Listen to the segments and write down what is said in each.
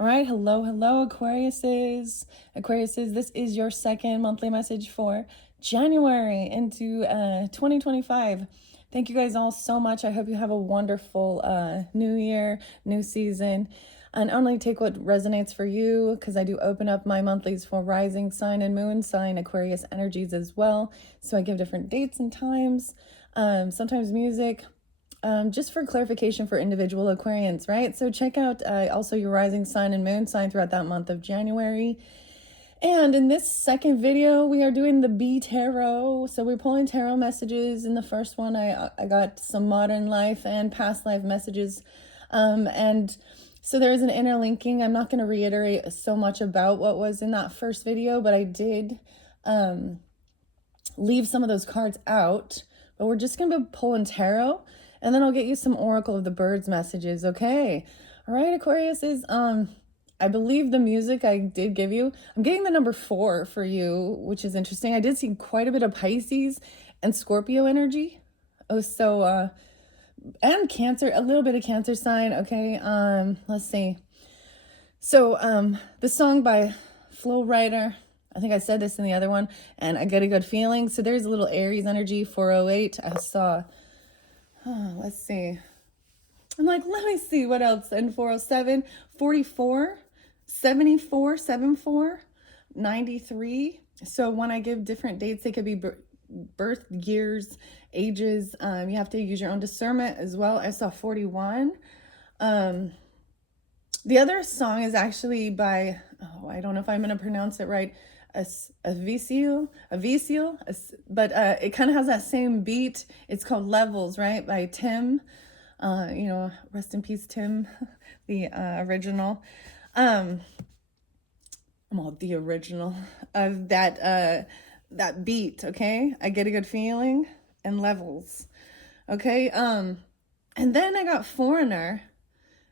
All right, hello, Aquariuses. Aquariuses, this is your second monthly message for January into 2025. Thank you guys all so much. I hope you have a wonderful new year, new season. And only take what resonates for you, because I do open up my monthlies for rising sign and moon sign Aquarius energies as well. So I give different dates and times, sometimes music. Just for clarification for individual Aquarians, right? So check out also your rising sign and moon sign throughout that month of January. And in this second video, we are doing the B Tarot. So we're pulling tarot messages. In the first one, I got some modern life and past life messages. And so there's an interlinking. I'm not going to reiterate so much about what was in that first video, but I did leave some of those cards out. But we're just going to be pulling tarot. And then I'll get you some Oracle of the Birds messages, okay? All right, Aquarius is, I believe the music I did give you, I'm getting the number 4 for you, which is interesting. I did see quite a bit of Pisces and Scorpio energy. Oh, so, and Cancer, a little bit of Cancer sign, okay? Let's see. So, the song by Flo Rida, I think I said this in the other one, and I Get a Good Feeling. So there's a little Aries energy, 408. I saw... let's see. I'm like, let me see what else. And 407, 44, 74, 74, 93. So when I give different dates, they could be birth years, ages. You have to use your own discernment as well. I saw 41. The other song is actually by, I don't know if I'm going to pronounce it right, Avicii, but it kind of has that same beat. It's called Levels, right, by Tim. Rest in peace, Tim, the original. The original of that beat. Okay, I Get a Good Feeling and Levels. Okay, and then I got Foreigner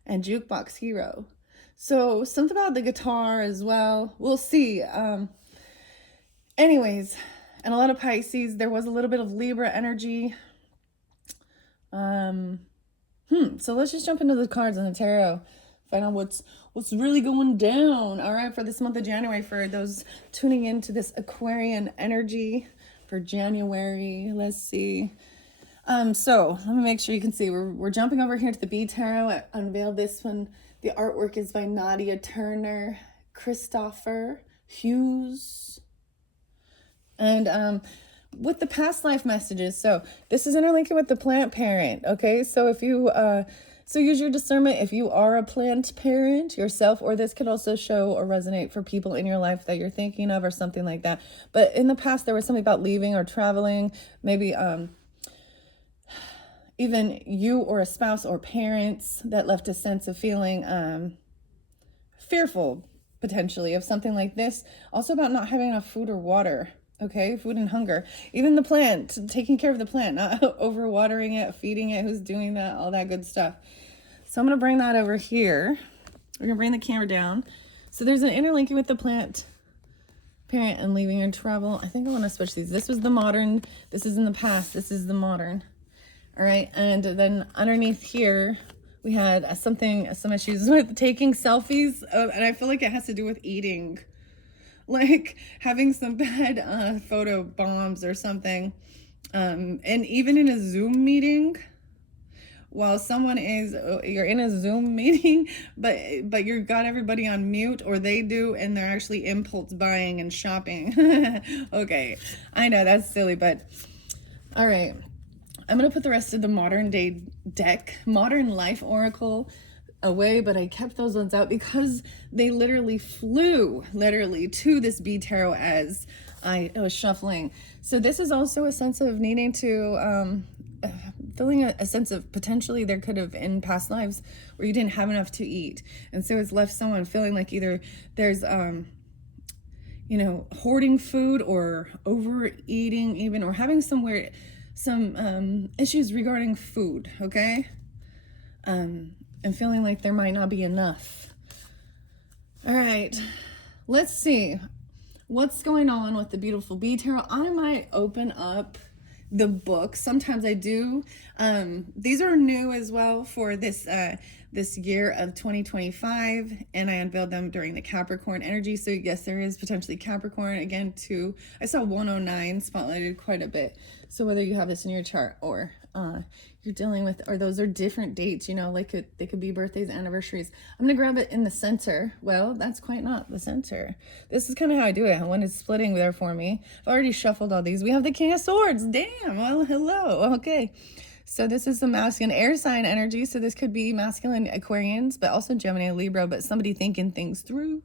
and Jukebox Hero. So something about the guitar as well. We'll see. Anyways, and a lot of Pisces. There was a little bit of Libra energy. So let's just jump into the cards on the tarot. Find out what's really going down. All right, for this month of January, for those tuning into this Aquarian energy for January. Let's see. So let me make sure you can see. We're jumping over here to the B Tarot. I unveiled this one. The artwork is by Nadia Turner, Christopher Hughes. And with the past life messages, so this is interlinking with the plant parent, okay? So if you, so use your discernment if you are a plant parent yourself, or this could also show or resonate for people in your life that you're thinking of or something like that. But in the past, there was something about leaving or traveling, maybe even you or a spouse or parents that left a sense of feeling fearful, potentially, of something like this. Also about not having enough food or water. Okay, food and hunger. Even the plant, taking care of the plant, not overwatering it, feeding it, who's doing that, all that good stuff. So I'm going to bring that over here. We're going to bring the camera down. So there's an interlinking with the plant parent and leaving or travel. I think I want to switch these. This was the modern. This is in the past. This is the modern. All right, and then underneath here, we had some issues with taking selfies, and I feel like it has to do with eating. Like having some bad photo bombs or something. And even in a Zoom meeting, while someone is, you're in a Zoom meeting, but you've got everybody on mute, or they do, and they're actually impulse buying and shopping. Okay, I know that's silly, but all right. I'm going to put the rest of the modern day deck, Modern Life Oracle, away, but I kept those ones out because they literally flew to this B Tarot as I was shuffling. So this is also a sense of needing to feeling a sense of potentially there could have in past lives where you didn't have enough to eat, and so it's left someone feeling like either there's hoarding food or overeating even, or having some issues regarding food, okay, and feeling like there might not be enough. All right, let's see what's going on with the beautiful B Tarot. I might open up the book. Sometimes I do. These are new as well for this this year of 2025, and I unveiled them during the Capricorn energy. So yes, there is potentially Capricorn again too. I saw 109 spotlighted quite a bit. So whether you have this in your chart or you're dealing with, or those are different dates, you know, like they could be birthdays, anniversaries. I'm gonna grab it in the center. Well, that's quite not the center. This is kind of how I do it. One is splitting there for me. I've already shuffled all these. We have the King of Swords. Damn. Well, hello. Okay. So this is the masculine air sign energy. So this could be masculine Aquarians, but also Gemini, Libra, but somebody thinking things through,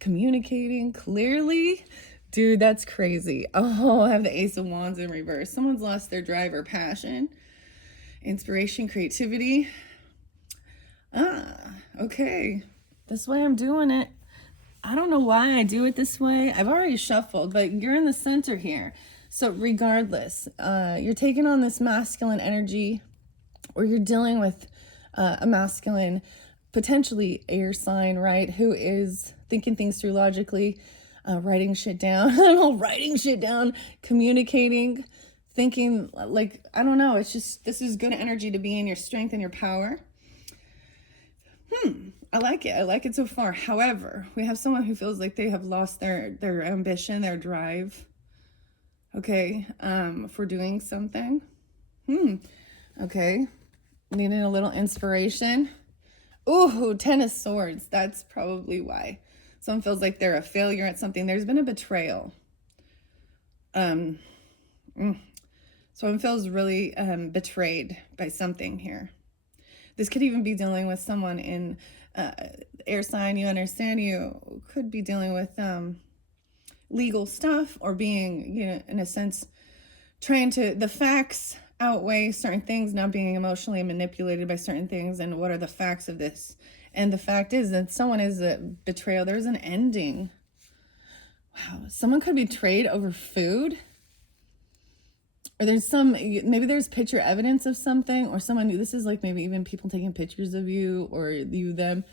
communicating clearly. Dude, that's crazy. Oh, I have the Ace of Wands in reverse. Someone's lost their drive or passion, inspiration, creativity. Okay. This way I'm doing it. I don't know why I do it this way. I've already shuffled, but you're in the center here. So regardless, you're taking on this masculine energy, or you're dealing with a masculine, potentially air sign, right? Who is thinking things through logically, writing shit down. I'm all writing shit down, communicating, thinking like, I don't know. It's just, this is good energy to be in your strength and your power. I like it. I like it so far. However, we have someone who feels like they have lost their ambition, their drive. Okay, for doing something. Okay, needing a little inspiration. Ooh, 10 of Swords. That's probably why. Someone feels like they're a failure at something. There's been a betrayal. Someone feels really betrayed by something here. This could even be dealing with someone in air sign. You understand, you could be dealing with legal stuff, or being, you know, in a sense, trying to, the facts outweigh certain things, not being emotionally manipulated by certain things. And what are the facts of this? And the fact is that someone is a betrayal. There's an ending. Wow. Someone could be betrayed over food. Or there's maybe there's picture evidence of something, or someone, this is like maybe even people taking pictures of you, or you, them,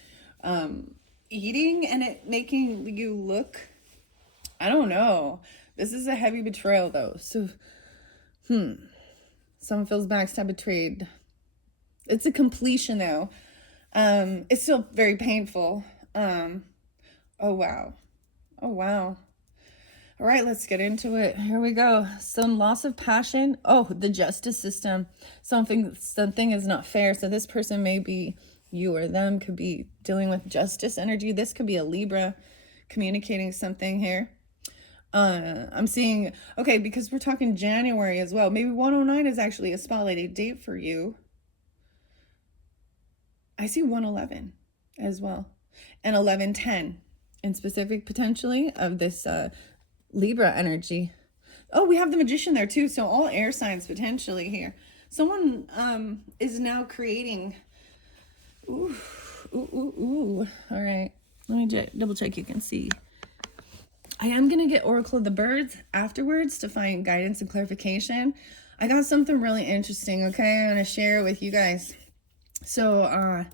eating, and it making you look, I don't know. This is a heavy betrayal though. So, someone feels backstabbed, betrayed. It's a completion though. It's still very painful. Oh wow. Oh wow. All right, let's get into it. Here we go. Some loss of passion. Oh, the justice system. Something is not fair. So this person, may be you or them, could be dealing with justice energy. This could be a Libra communicating something here. I'm seeing, okay, because we're talking January as well. Maybe 109 is actually a spotlighted date for you. I see 111 as well. And 1110 in specific, potentially, of this Libra energy. Oh, we have the Magician there too. So all air signs potentially here. Someone is now creating. Ooh. All right. Let me double check you can see. I am going to get Oracle of the Birds afterwards to find guidance and clarification. I got something really interesting, okay? I'm going to share it with you guys. So,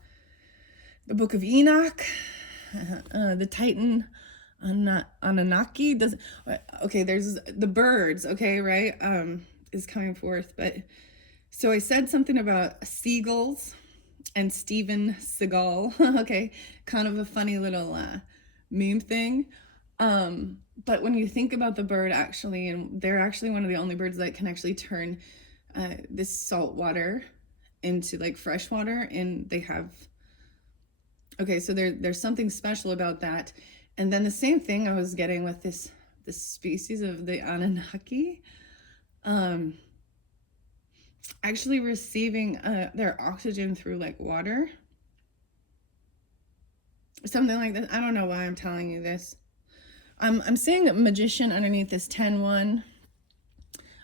the Book of Enoch, the Titan Anunnaki doesn't, okay, there's the birds, okay, right, is coming forth. But so I said something about seagulls and Steven Seagal, okay, kind of a funny little meme thing. But when you think about the bird, actually, and they're actually one of the only birds that can actually turn this salt water into like fresh water, and they have, okay, so there's something special about that. And then the same thing I was getting with this species of the Anunnaki, actually receiving their oxygen through like water, something like that. I don't know why I'm telling you this. I'm seeing a Magician underneath this 10-1,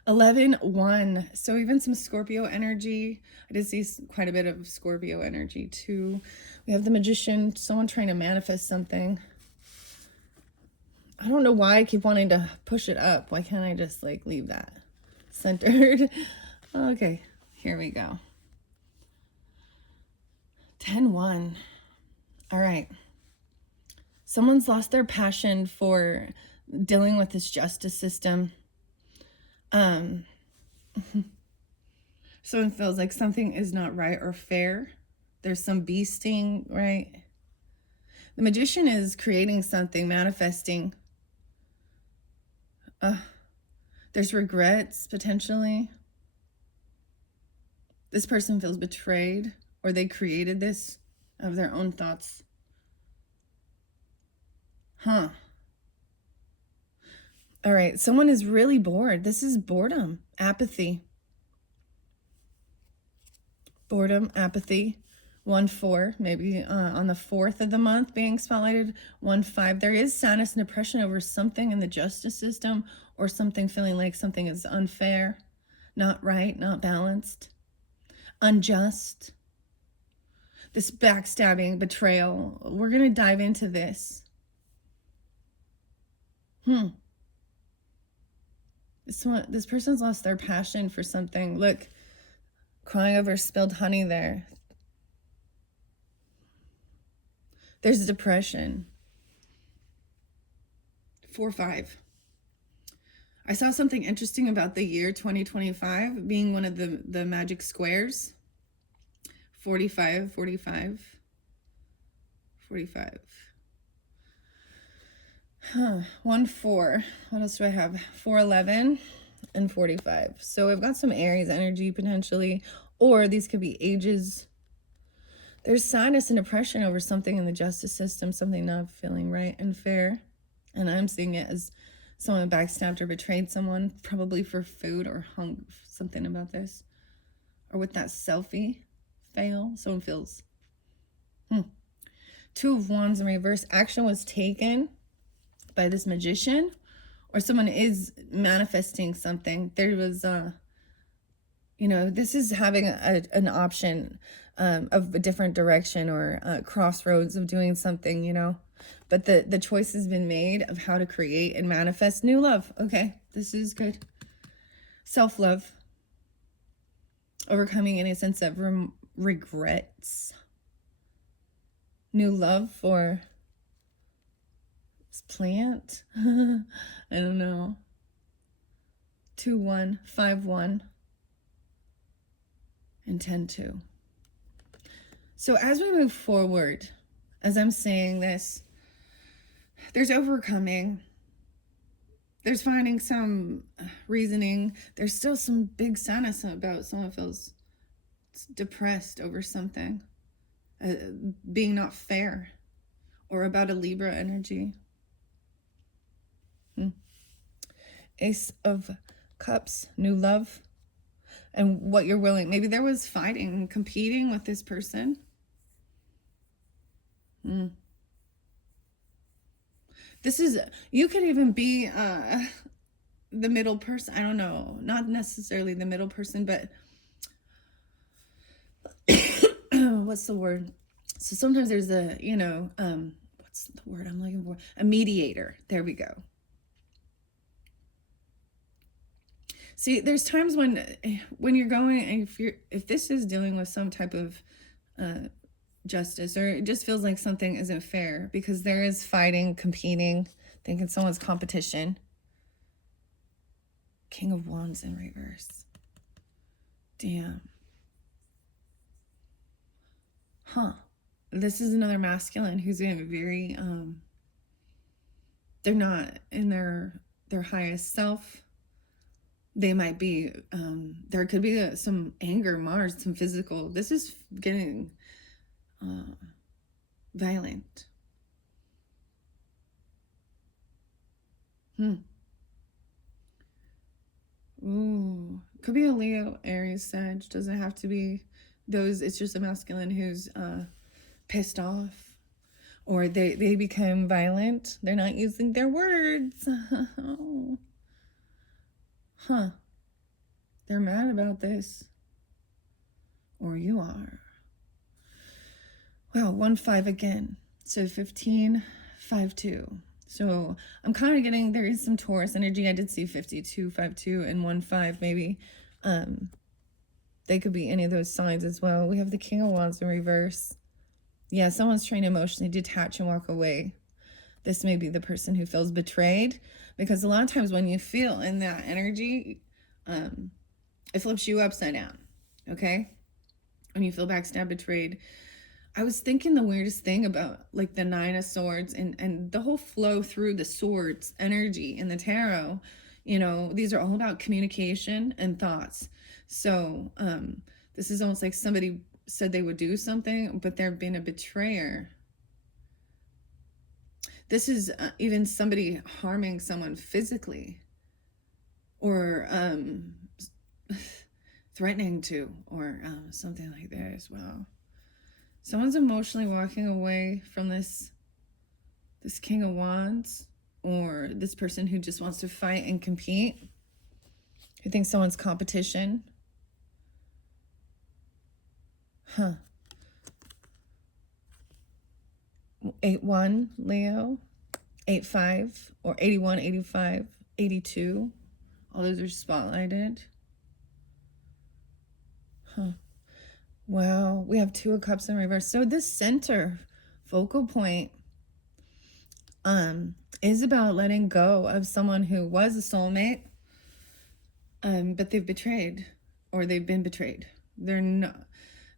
11-1. So even some Scorpio energy. I did see quite a bit of Scorpio energy too. We have the Magician, someone trying to manifest something. I don't know why I keep wanting to push it up. Why can't I just like leave that centered? Okay, here we go. 10-1. All right. Someone's lost their passion for dealing with this justice system. Someone feels like something is not right or fair. There's some beasting, right? The Magician is creating something, manifesting. There's regrets, potentially. This person feels betrayed, or they created this of their own thoughts. All right, someone is really bored. This is boredom, apathy. Boredom, apathy. 1-4, maybe on the 4th of the month being spotlighted. 1-5. There is sadness and depression over something in the justice system, or something feeling like something is unfair, not right, not balanced, unjust. This backstabbing, betrayal. We're going to dive into this. This person's lost their passion for something. Look, crying over spilled honey there. There's depression. 4-5. I saw something interesting about the year 2025 being one of the magic squares. 45, 45, 45. 1-4. What else do I have? 4-11 and 45. So I've got some Aries energy potentially, or these could be ages. There's sadness and depression over something in the justice system, something not feeling right and fair. And I'm seeing it as someone backstabbed or betrayed someone, probably for food or something about this. Or with that selfie fail, someone feels. 2 of Wands in reverse. Action was taken by this Magician, or someone is manifesting something. There was, this is having an option of a different direction, or crossroads of doing something, but the choice has been made of how to create and manifest new love. Okay, this is good. Self-love. Overcoming any sense of regrets. New love for this plant. I don't know. 2-1, 5-1, and 10-2. So as we move forward, as I'm saying this, there's overcoming. There's finding some reasoning. There's still some big sadness about someone feels depressed over something. Being not fair. Or about a Libra energy. Ace of Cups, new love. And what you're willing. Maybe there was fighting, competing with this person. This is, you could even be the middle person. I don't know. Not necessarily the middle person, but what's the word? So sometimes there's a, what's the word I'm looking for? A mediator. There we go. See, there's times when you're going, if this is dealing with some type of justice, or it just feels like something isn't fair, because there is fighting, competing, thinking someone's competition. King of Wands in reverse. Damn. This is another masculine who's being very, they're not in their highest self. They might be, there could be some anger, Mars, some physical. This is getting violent. Ooh, could be a Leo, Aries, Sag. Doesn't have to be those. It's just a masculine who's pissed off, or they become violent. They're not using their words. They're mad about this, or you are. Well, 1-5 again. So 15, 5-2. So I'm kind of getting, there is some Taurus energy. I did see 52, 5-2, and 1-5 maybe. They could be any of those signs as well. We have the King of Wands in reverse. Yeah, someone's trying to emotionally detach and walk away. This may be the person who feels betrayed, because a lot of times when you feel in that energy, it flips you upside down, okay? When you feel backstabbed, betrayed, I was thinking the weirdest thing about like the Nine of Swords and the whole flow through the swords energy in the tarot. You know, these are all about communication and thoughts. So this is almost like somebody said they would do something, but they've been a betrayer. This is even somebody harming someone physically, or threatening to, or something like that as well. Someone's emotionally walking away from this King of Wands, or this person who just wants to fight and compete, who thinks someone's competition. 8-1 Leo, 8-5, or 81, 85, 82. All those are spotlighted. Wow, we have Two of Cups in reverse. So this center focal point is about letting go of someone who was a soulmate, but they've betrayed, or they've been betrayed. They're not.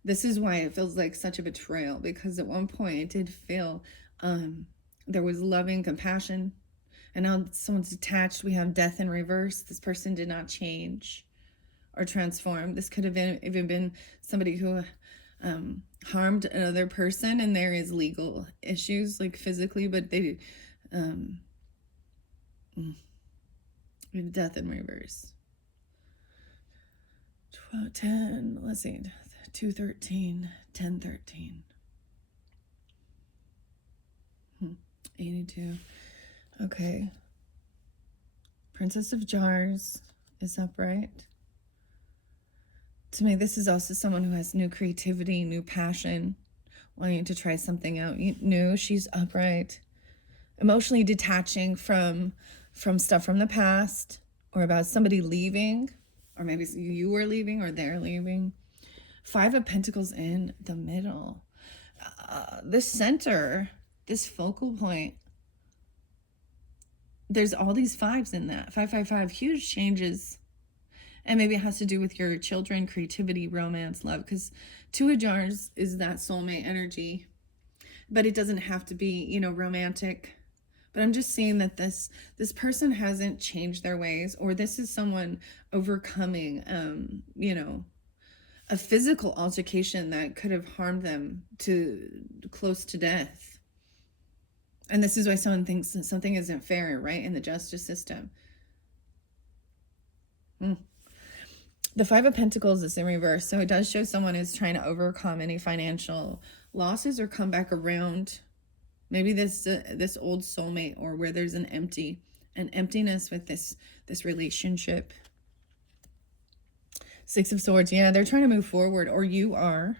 This is why it feels like such a betrayal, because at one point it did feel there was loving compassion, and now someone's detached. We have Death in reverse. This person did not change or transform. This could have been even been somebody who harmed another person, and there is legal issues, like physically, but they Death in reverse. 12, 10, let's see, 213, 1013, 82. Okay. Princess of Jars is upright. To me, this is also someone who has new creativity, new passion, wanting to try something out new. She's upright. Emotionally detaching from stuff from the past, or about somebody leaving, or maybe you were leaving or they're leaving. 5 of Pentacles in the middle. This center, this focal point, there's all these 5s in that. 555, huge changes. And maybe it has to do with your children, creativity, romance, love, because 2 of Jars is that soulmate energy. But it doesn't have to be, you know, romantic. But I'm just seeing that this person hasn't changed their ways, or this is someone overcoming, you know, a physical altercation that could have harmed them to close to death. And this is why someone thinks that something isn't fair, right, in the justice system. The 5 of Pentacles is in reverse, so it does show someone is trying to overcome any financial losses or come back around. Maybe this old soulmate, or where there's an emptiness with this relationship. 6 of Swords, yeah, they're trying to move forward, or you are.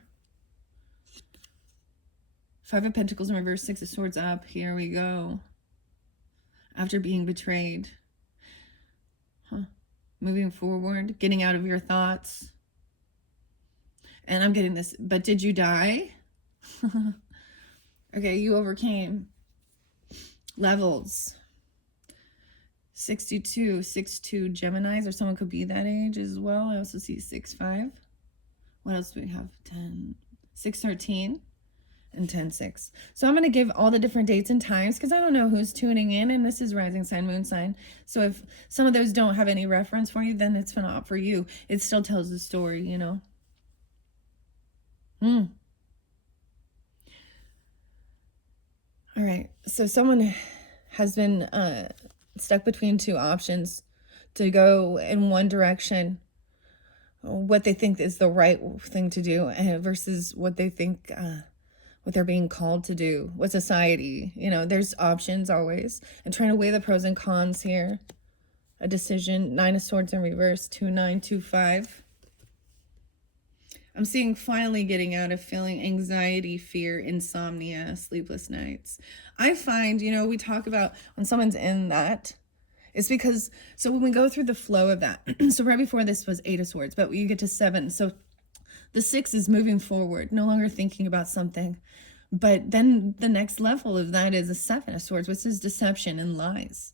5 of Pentacles in reverse, 6 of Swords up. Here we go. After being betrayed. Moving forward, getting out of your thoughts. And I'm getting this, but did you die? Okay, you overcame. Levels. 62, 6'2", Geminis, or someone could be that age as well. I also see 6'5". What else do we have? 10, 6'13", and 10'6". So I'm going to give all the different dates and times, because I don't know who's tuning in, and this is rising sign, moon sign. So if some of those don't have any reference for you, then it's not for you. It still tells the story, you know. All right, so someone has been stuck between 2 options to go in one direction, what they think is the right thing to do, versus what they think, what they're being called to do, what society, you know, there's options always, and trying to weigh the pros and cons here. A decision. 9 of Swords in reverse, 2925. I'm seeing finally getting out of feeling anxiety, fear, insomnia, sleepless nights. I find, you know, we talk about when someone's in that, it's because, so when we go through the flow of that, so right before this was 8 of Swords, but you get to 7. So the 6 is moving forward, no longer thinking about something. But then the next level of that is a 7 of Swords, which is deception and lies.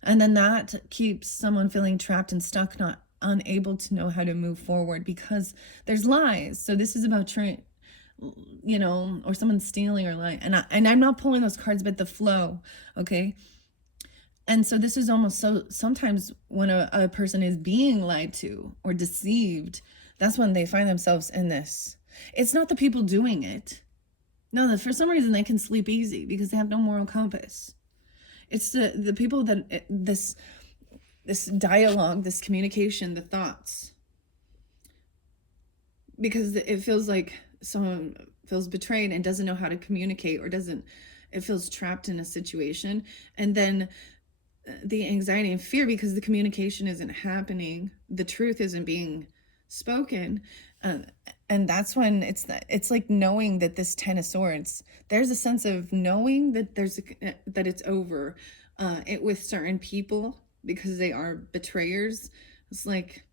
And then that keeps someone feeling trapped and stuck, not unable to know how to move forward because there's lies. So this is about you know, or someone stealing or lying. And I'm not pulling those cards, but the flow, okay? And so this is almost so, sometimes when a person is being lied to or deceived, that's when they find themselves in this. It's not the people doing it. No, for some reason they can sleep easy because they have no moral compass. It's the people that this dialogue, this communication, the thoughts. Because it feels like someone feels betrayed and doesn't know how to communicate, or it feels trapped in a situation. And then the anxiety and fear because the communication isn't happening, the truth isn't being spoken. And that's when it's like knowing that this 10 of Swords, there's a sense of knowing that that it's over it with certain people because they are betrayers. It's like,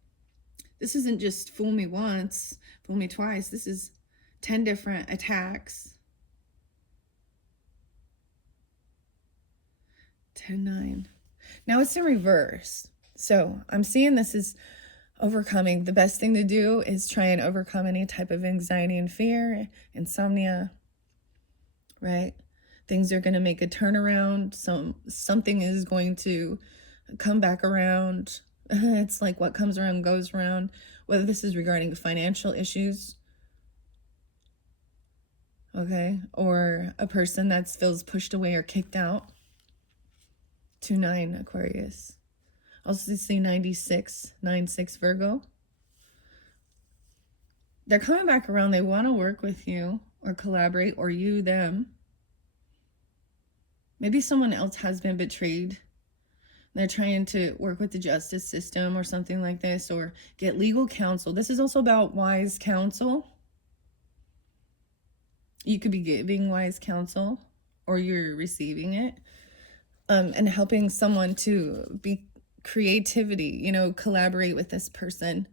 this isn't just fool me once, fool me twice. This is 10 different attacks. 10-9. Now it's in reverse. So I'm seeing this as overcoming. The best thing to do is try and overcome any type of anxiety and fear, insomnia, right? Things are going to make a turnaround. Something is going to come back around. It's like what comes around goes around, whether this is regarding financial issues, okay, or a person that feels pushed away or kicked out. 2-9 Aquarius. Also see 96, 9-6 Virgo. They're coming back around. They want to work with you or collaborate, or you, them. Maybe someone else has been betrayed. They're trying to work with the justice system or something like this, or get legal counsel. This is also about wise counsel. You could be giving wise counsel, or you're receiving it. And helping someone to be creativity, you know, collaborate with this person.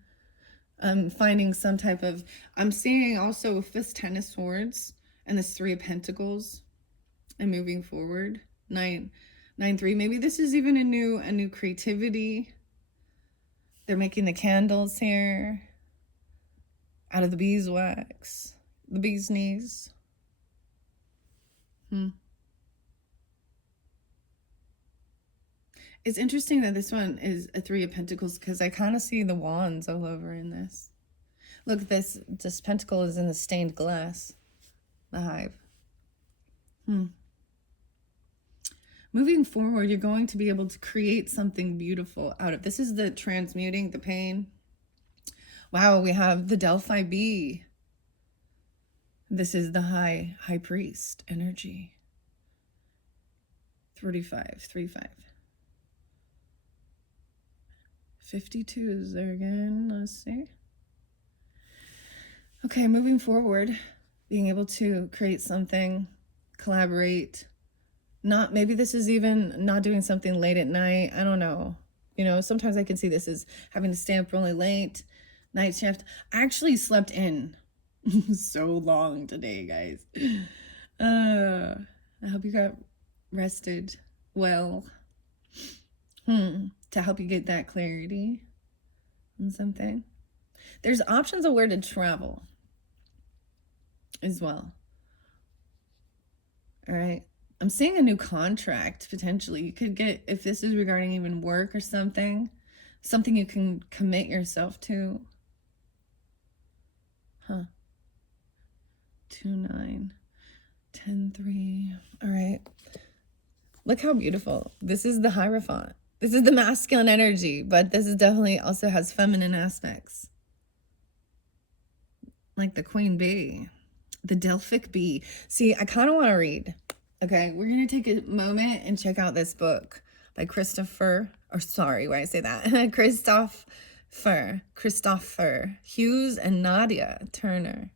Finding some type of, I'm seeing also with this 10 of Swords and this 3 of Pentacles and moving forward. 9-3. Maybe this is even a new creativity. They're making the candles here out of the beeswax, the bee's knees. It's interesting that this one is a 3 of Pentacles because I kind of see the wands all over in this. Look, this pentacle is in the stained glass, the hive. Moving forward, you're going to be able to create something beautiful out of this. Is the transmuting, the pain. Wow, we have the Delphi bee. This is the high priest energy. 35. 52 is there again. Let's see. Okay, moving forward, being able to create something, collaborate. Maybe this is even not doing something late at night. I don't know. You know, sometimes I can see this as having to stay up really late, night shift. I actually slept in so long today, guys. I hope you got rested well. To help you get that clarity on something. There's options of where to travel as well. All right. I'm seeing a new contract potentially. You could get, if this is regarding even work or something you can commit yourself to. 2-9, 10-3. All right. Look how beautiful. This is the Hierophant. This is the masculine energy, but this is definitely also has feminine aspects. Like the Queen Bee, the Delphic Bee. See, I kind of want to read. Okay, we're going to take a moment and check out this book by Christopher Hughes and Nadia Turner.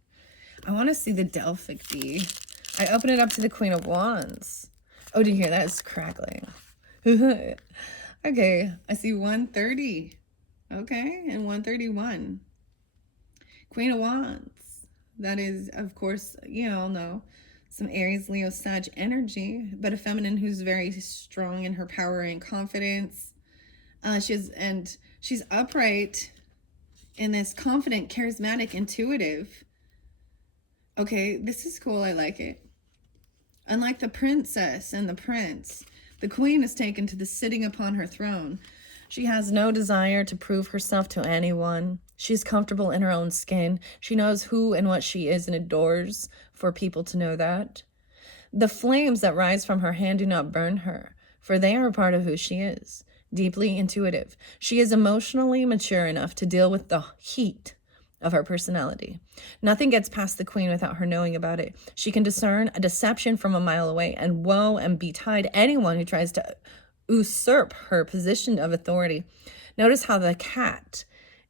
I want to see the Delphic Bee. I open it up to the Queen of Wands. Oh, do you hear that? It's crackling. Okay, I see 130. Okay, and 131. Queen of Wands. That is, of course, you all know, some Aries, Leo, Sag energy, but a feminine who's very strong in her power and confidence. She's upright in this confident, charismatic, intuitive. Okay, this is cool. I like it. Unlike the princess and the prince, the queen is taken to the sitting upon her throne. She has no desire to prove herself to anyone. She's comfortable in her own skin. She knows who and what she is and adores for people to know that. The flames that rise from her hand do not burn her, for they are a part of who she is. Deeply intuitive, she is emotionally mature enough to deal with the heat of her personality. Nothing gets past the queen without her knowing about it. She can discern a deception from a mile away, and woe and betide anyone who tries to usurp her position of authority. Notice how the cat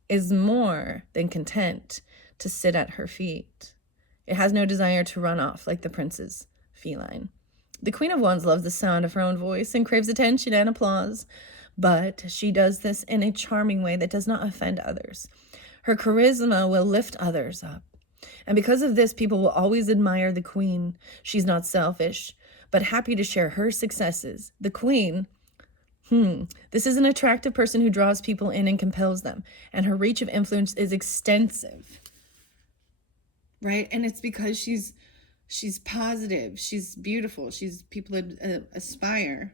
is more than content to sit at her feet. It has no desire to run off like the prince's feline. The Queen of Wands loves the sound of her own voice and craves attention and applause, but she does this in a charming way that does not offend others. Her charisma will lift others up. And because of this, people will always admire the queen. She's not selfish, but happy to share her successes. The queen, this is an attractive person who draws people in and compels them. And her reach of influence is extensive, right? And it's because she's positive. She's beautiful. People aspire.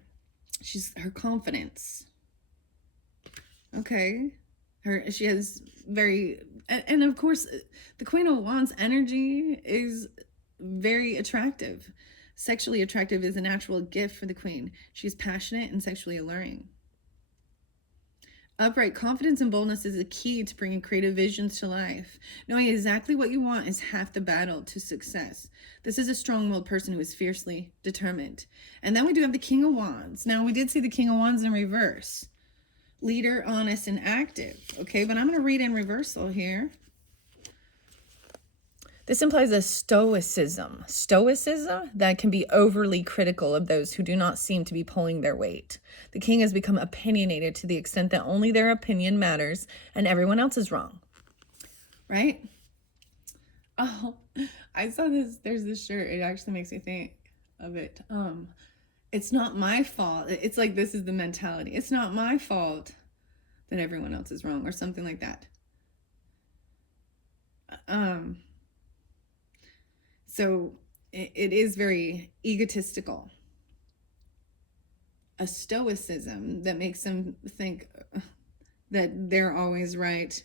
Her confidence. Okay. She has and of course, the Queen of Wands energy is very attractive. Sexually attractive is a natural gift for the queen. She's passionate and sexually alluring. Upright confidence and boldness is a key to bringing creative visions to life. Knowing exactly what you want is half the battle to success. This is a strong-willed person who is fiercely determined. And then we do have the King of Wands. Now, we did see the King of Wands in reverse. Leader, honest, and active. Okay, but I'm going to read in reversal here. This implies a stoicism that can be overly critical of those who do not seem to be pulling their weight. The king has become opinionated to the extent that only their opinion matters and everyone else is wrong. Right? Oh, I saw this. There's this shirt. It actually makes me think of it. It's not my fault. It's like, this is the mentality. It's not my fault that everyone else is wrong, or something like that. So it is very egotistical. A stoicism that makes them think that they're always right.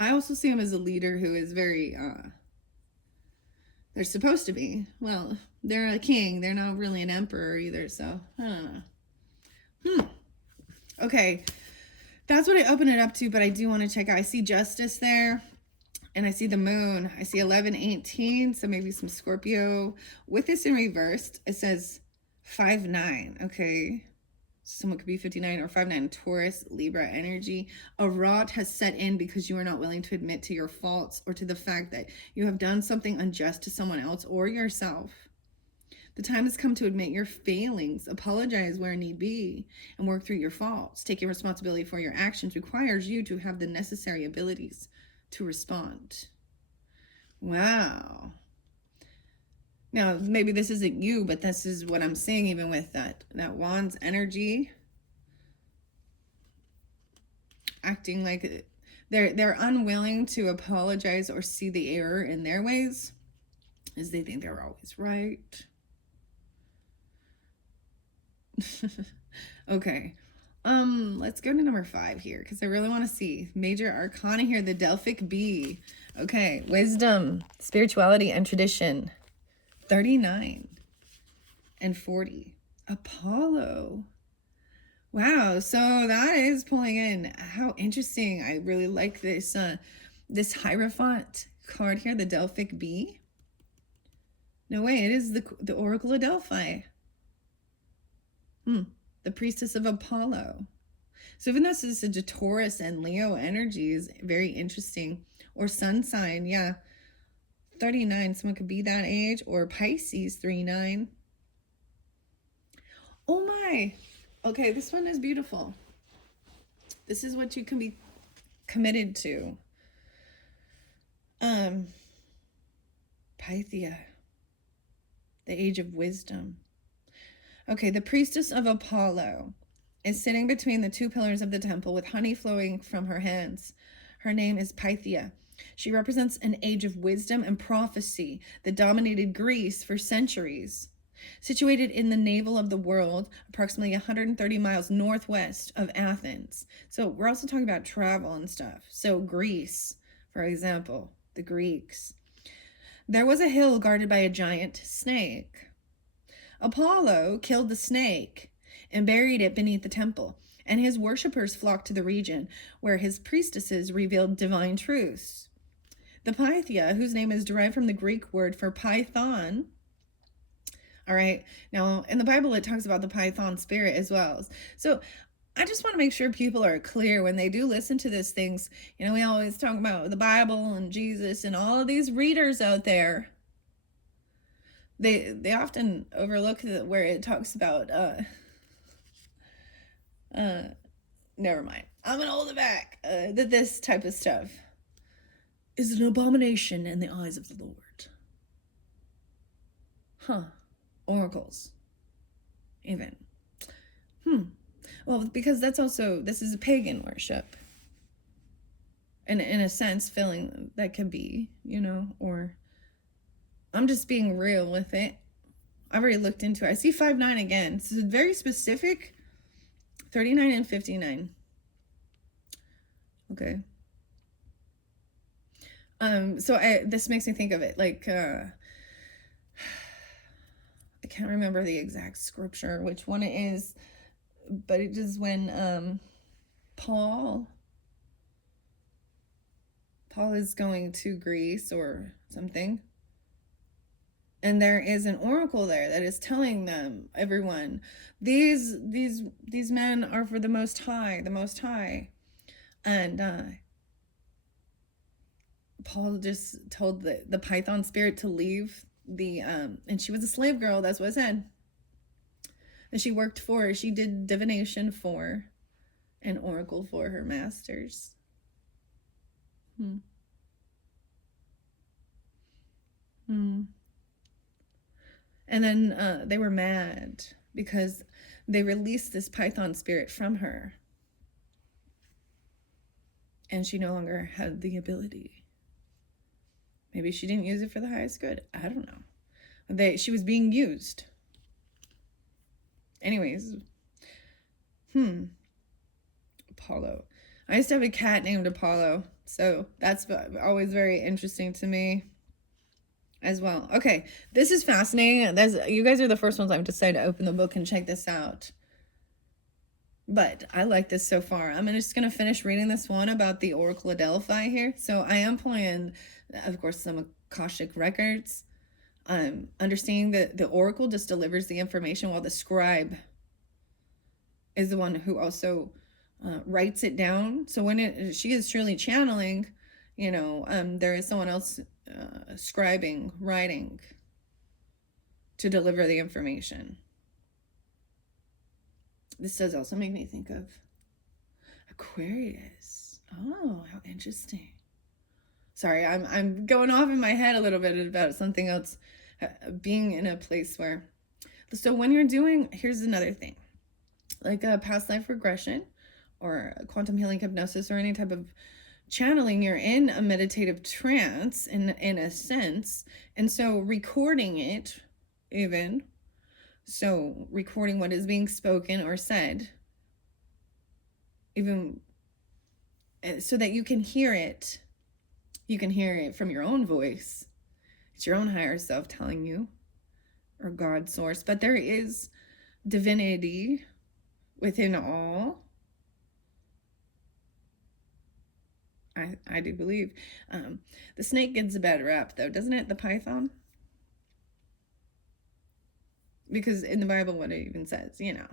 I also see him as a leader who is very, they're supposed to be. Well, they're a king. They're not really an emperor either, so, Okay, that's what I open it up to, but I do want to check out. I see justice there. And I see the moon. I see 11-18, so maybe some Scorpio. With this in reversed, it says 5-9, okay? Someone could be 59 or 5-9, Taurus, Libra energy. A rot has set in because you are not willing to admit to your faults or to the fact that you have done something unjust to someone else or yourself. The time has come to admit your failings, apologize where need be, and work through your faults. Taking responsibility for your actions requires you to have the necessary abilities to respond. Wow. Now, maybe this isn't you, but this is what I'm seeing even with that Wands energy. Acting like they're unwilling to apologize or see the error in their ways, as they think they're always right. Okay. Let's go to number 5 here, because I really want to see major arcana here, the Delphic Bee. Okay, wisdom, spirituality, and tradition. 39 and 40. Apollo. Wow, so that is pulling in. How interesting. I really like this this Hierophant card here, the Delphic Bee. No way, it is the Oracle of Delphi. The Priestess of Apollo. So even though this is a Taurus and Leo energy is very interesting. Or sun sign, yeah. 39, someone could be that age. Or Pisces, 39. Oh my. Okay, this one is beautiful. This is what you can be committed to. Pythia. The age of wisdom. Okay, the Priestess of Apollo is sitting between the 2 pillars of the temple with honey flowing from her hands. Her name is Pythia. She represents an age of wisdom and prophecy that dominated Greece for centuries. Situated in the navel of the world, approximately 130 miles northwest of Athens. So we're also talking about travel and stuff. So Greece, for example, the Greeks. There was a hill guarded by a giant snake. Apollo killed the snake and buried it beneath the temple, and his worshippers flocked to the region where his priestesses revealed divine truths. The Pythia, whose name is derived from the Greek word for python. All right, now in the Bible it talks about the python spirit as well. So I just want to make sure people are clear when they do listen to these things. You know, we always talk about the Bible and Jesus and all of these readers out there. They often overlook where it talks about never mind. I'm gonna hold it back. That this type of stuff is an abomination in the eyes of the Lord. Huh. Oracles. Even. Well, because that's also, this is a pagan worship. And in a sense, feeling that could be, you know, or I'm just being real with it. I've already looked into it. I see 5-9 again. This is very specific. 39 and 59. Okay. So this makes me think of it like, I can't remember the exact scripture, which one it is, but it is when Paul is going to Greece or something, and there is an oracle there that is telling them, everyone, these men are for the Most High, and Paul just told the python spirit to leave the and she was a slave girl, that's what it said, and she worked for, she did divination for an oracle for her masters. And then they were mad because they released this python spirit from her, and she no longer had the ability. Maybe she didn't use it for the highest good. I don't know. She was being used. Anyways. Apollo. I used to have a cat named Apollo, so that's always very interesting to me as well. Okay, this is fascinating. You guys are the first ones I've decided to open the book and check this out. But I like this so far. I'm just going to finish reading this one about the Oracle of Delphi here. So I am pulling, of course, some Akashic records. Understanding that the Oracle just delivers the information, while the scribe is the one who also writes it down. So when she is truly channeling, you know, there is someone else scribing, writing to deliver the information. This does also make me think of Aquarius. Oh, how interesting. Sorry, I'm going off in my head a little bit about something else, being in a place where, so when you're doing, here's another thing, like a past life regression or quantum healing hypnosis or any type of channeling, you're in a meditative trance in a sense, and so recording it, even so recording what is being spoken or said, even so that you can hear it from your own voice. It's your own higher self telling you, or God source, but there is divinity within all. I do believe. The snake gets a bad rap, though, doesn't it? The python? Because in the Bible, what it even says, you know.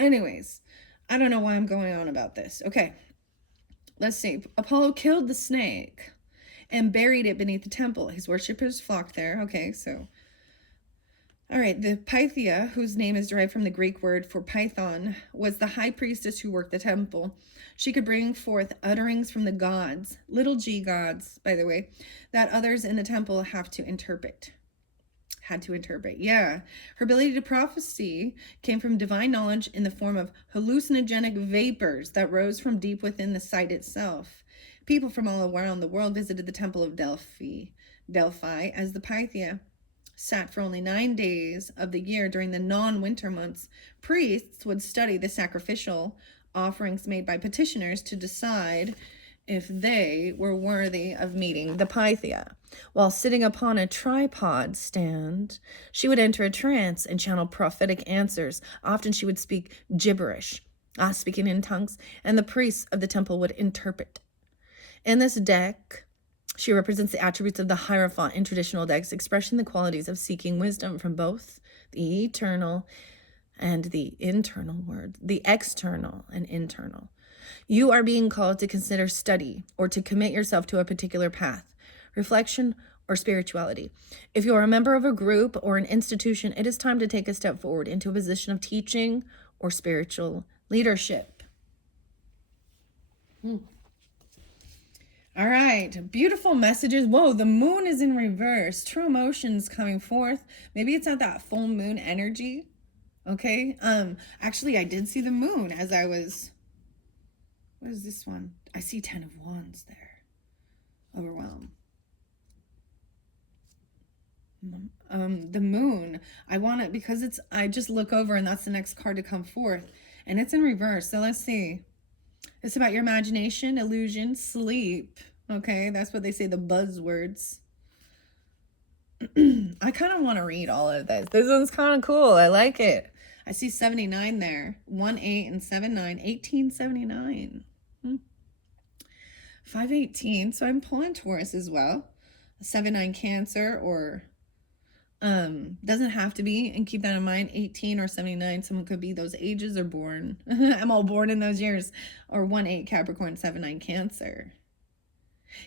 Anyways, I don't know why I'm going on about this. Okay, let's see. Apollo killed the snake and buried it beneath the temple. His worshippers flocked there. Okay, so. All right, the Pythia, whose name is derived from the Greek word for python, was the high priestess who worked the temple. She could bring forth utterings from the gods, little g gods, by the way, that others in the temple had to interpret. Yeah. Her ability to prophecy came from divine knowledge in the form of hallucinogenic vapors that rose from deep within the site itself. People from all around the world visited the temple of Delphi, as the Pythia sat for only 9 days of the year during the non-winter months. Priests would study the sacrificial offerings made by petitioners to decide if they were worthy of meeting the Pythia. While sitting upon a tripod stand, she would enter a trance and channel prophetic answers. Often she would speak gibberish, speaking in tongues, and the priests of the temple would interpret. In this deck, she represents the attributes of the Hierophant in traditional decks, expressing the qualities of seeking wisdom from both the eternal and the internal word, the external and internal. You are being called to consider study or to commit yourself to a particular path, reflection, or spirituality. If you are a member of a group or an institution, it is time to take a step forward into a position of teaching or spiritual leadership. All right, beautiful messages. Whoa, the moon is in reverse. True emotions coming forth. Maybe it's at that full moon energy. Okay. Actually, I did see the moon as I was. What is this one? I see 10 of Wands there. Overwhelm. The moon. I want it because it's. I just look over and that's the next card to come forth, and it's in reverse. So let's see. It's about your imagination, illusion, sleep. Okay, that's what they say, the buzzwords. I kind of want to read all of this. This one's kind of cool. I like it. I see 79 there. 1-8 and 7-9. 1879. 518. So I'm pulling Taurus as well. 7-9 Cancer, or doesn't have to be, and keep that in mind. 18 or 79, someone could be those ages or born. I'm all born in those years. Or 1-8 Capricorn, 7-9 Cancer.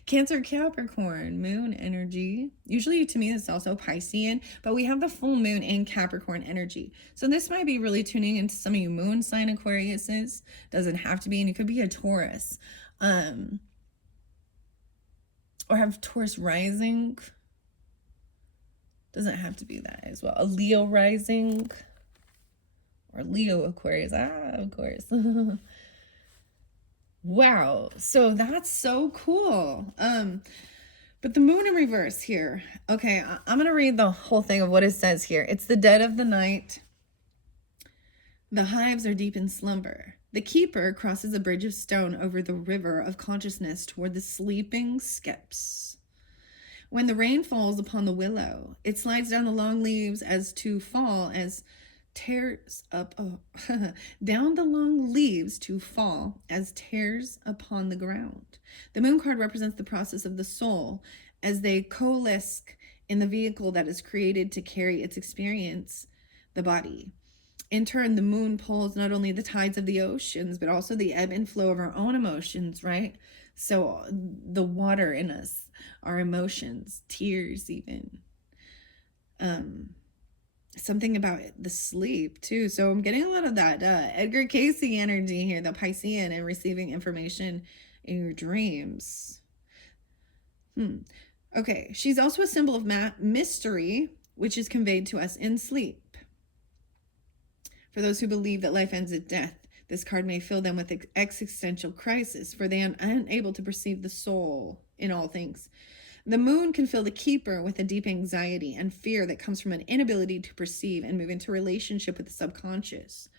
Cancer, Capricorn, moon energy. Usually to me it's also Piscean, but we have the full moon in Capricorn energy. So this might be really tuning into some of you moon sign Aquariuses. Doesn't have to be, and you could be a Taurus. Or have Taurus rising. Doesn't have to be that as well. A Leo rising or Leo Aquarius. Of course. Wow. So that's so cool. But the moon in reverse here. Okay, I'm going to read the whole thing of what it says here. It's the dead of the night. The hives are deep in slumber. The keeper crosses a bridge of stone over the river of consciousness toward the sleeping skeps. When the rain falls upon the willow, it slides down the long leaves as to fall as tears up down the long leaves to fall as tears upon the ground. The moon card represents the process of the soul as they coalesce in the vehicle that is created to carry its experience, the body. In turn, the moon pulls not only the tides of the oceans, but also the ebb and flow of our own emotions, right? So the water in us, our emotions, tears even. Something about the sleep too. So I'm getting a lot of that Edgar Casey energy here, the Piscean, and receiving information in your dreams. Okay, she's also a symbol of mystery, which is conveyed to us in sleep. For those who believe that life ends at death, this card may fill them with existential crisis, for they are unable to perceive the soul in all things. The moon can fill the keeper with a deep anxiety and fear that comes from an inability to perceive and move into relationship with the subconscious.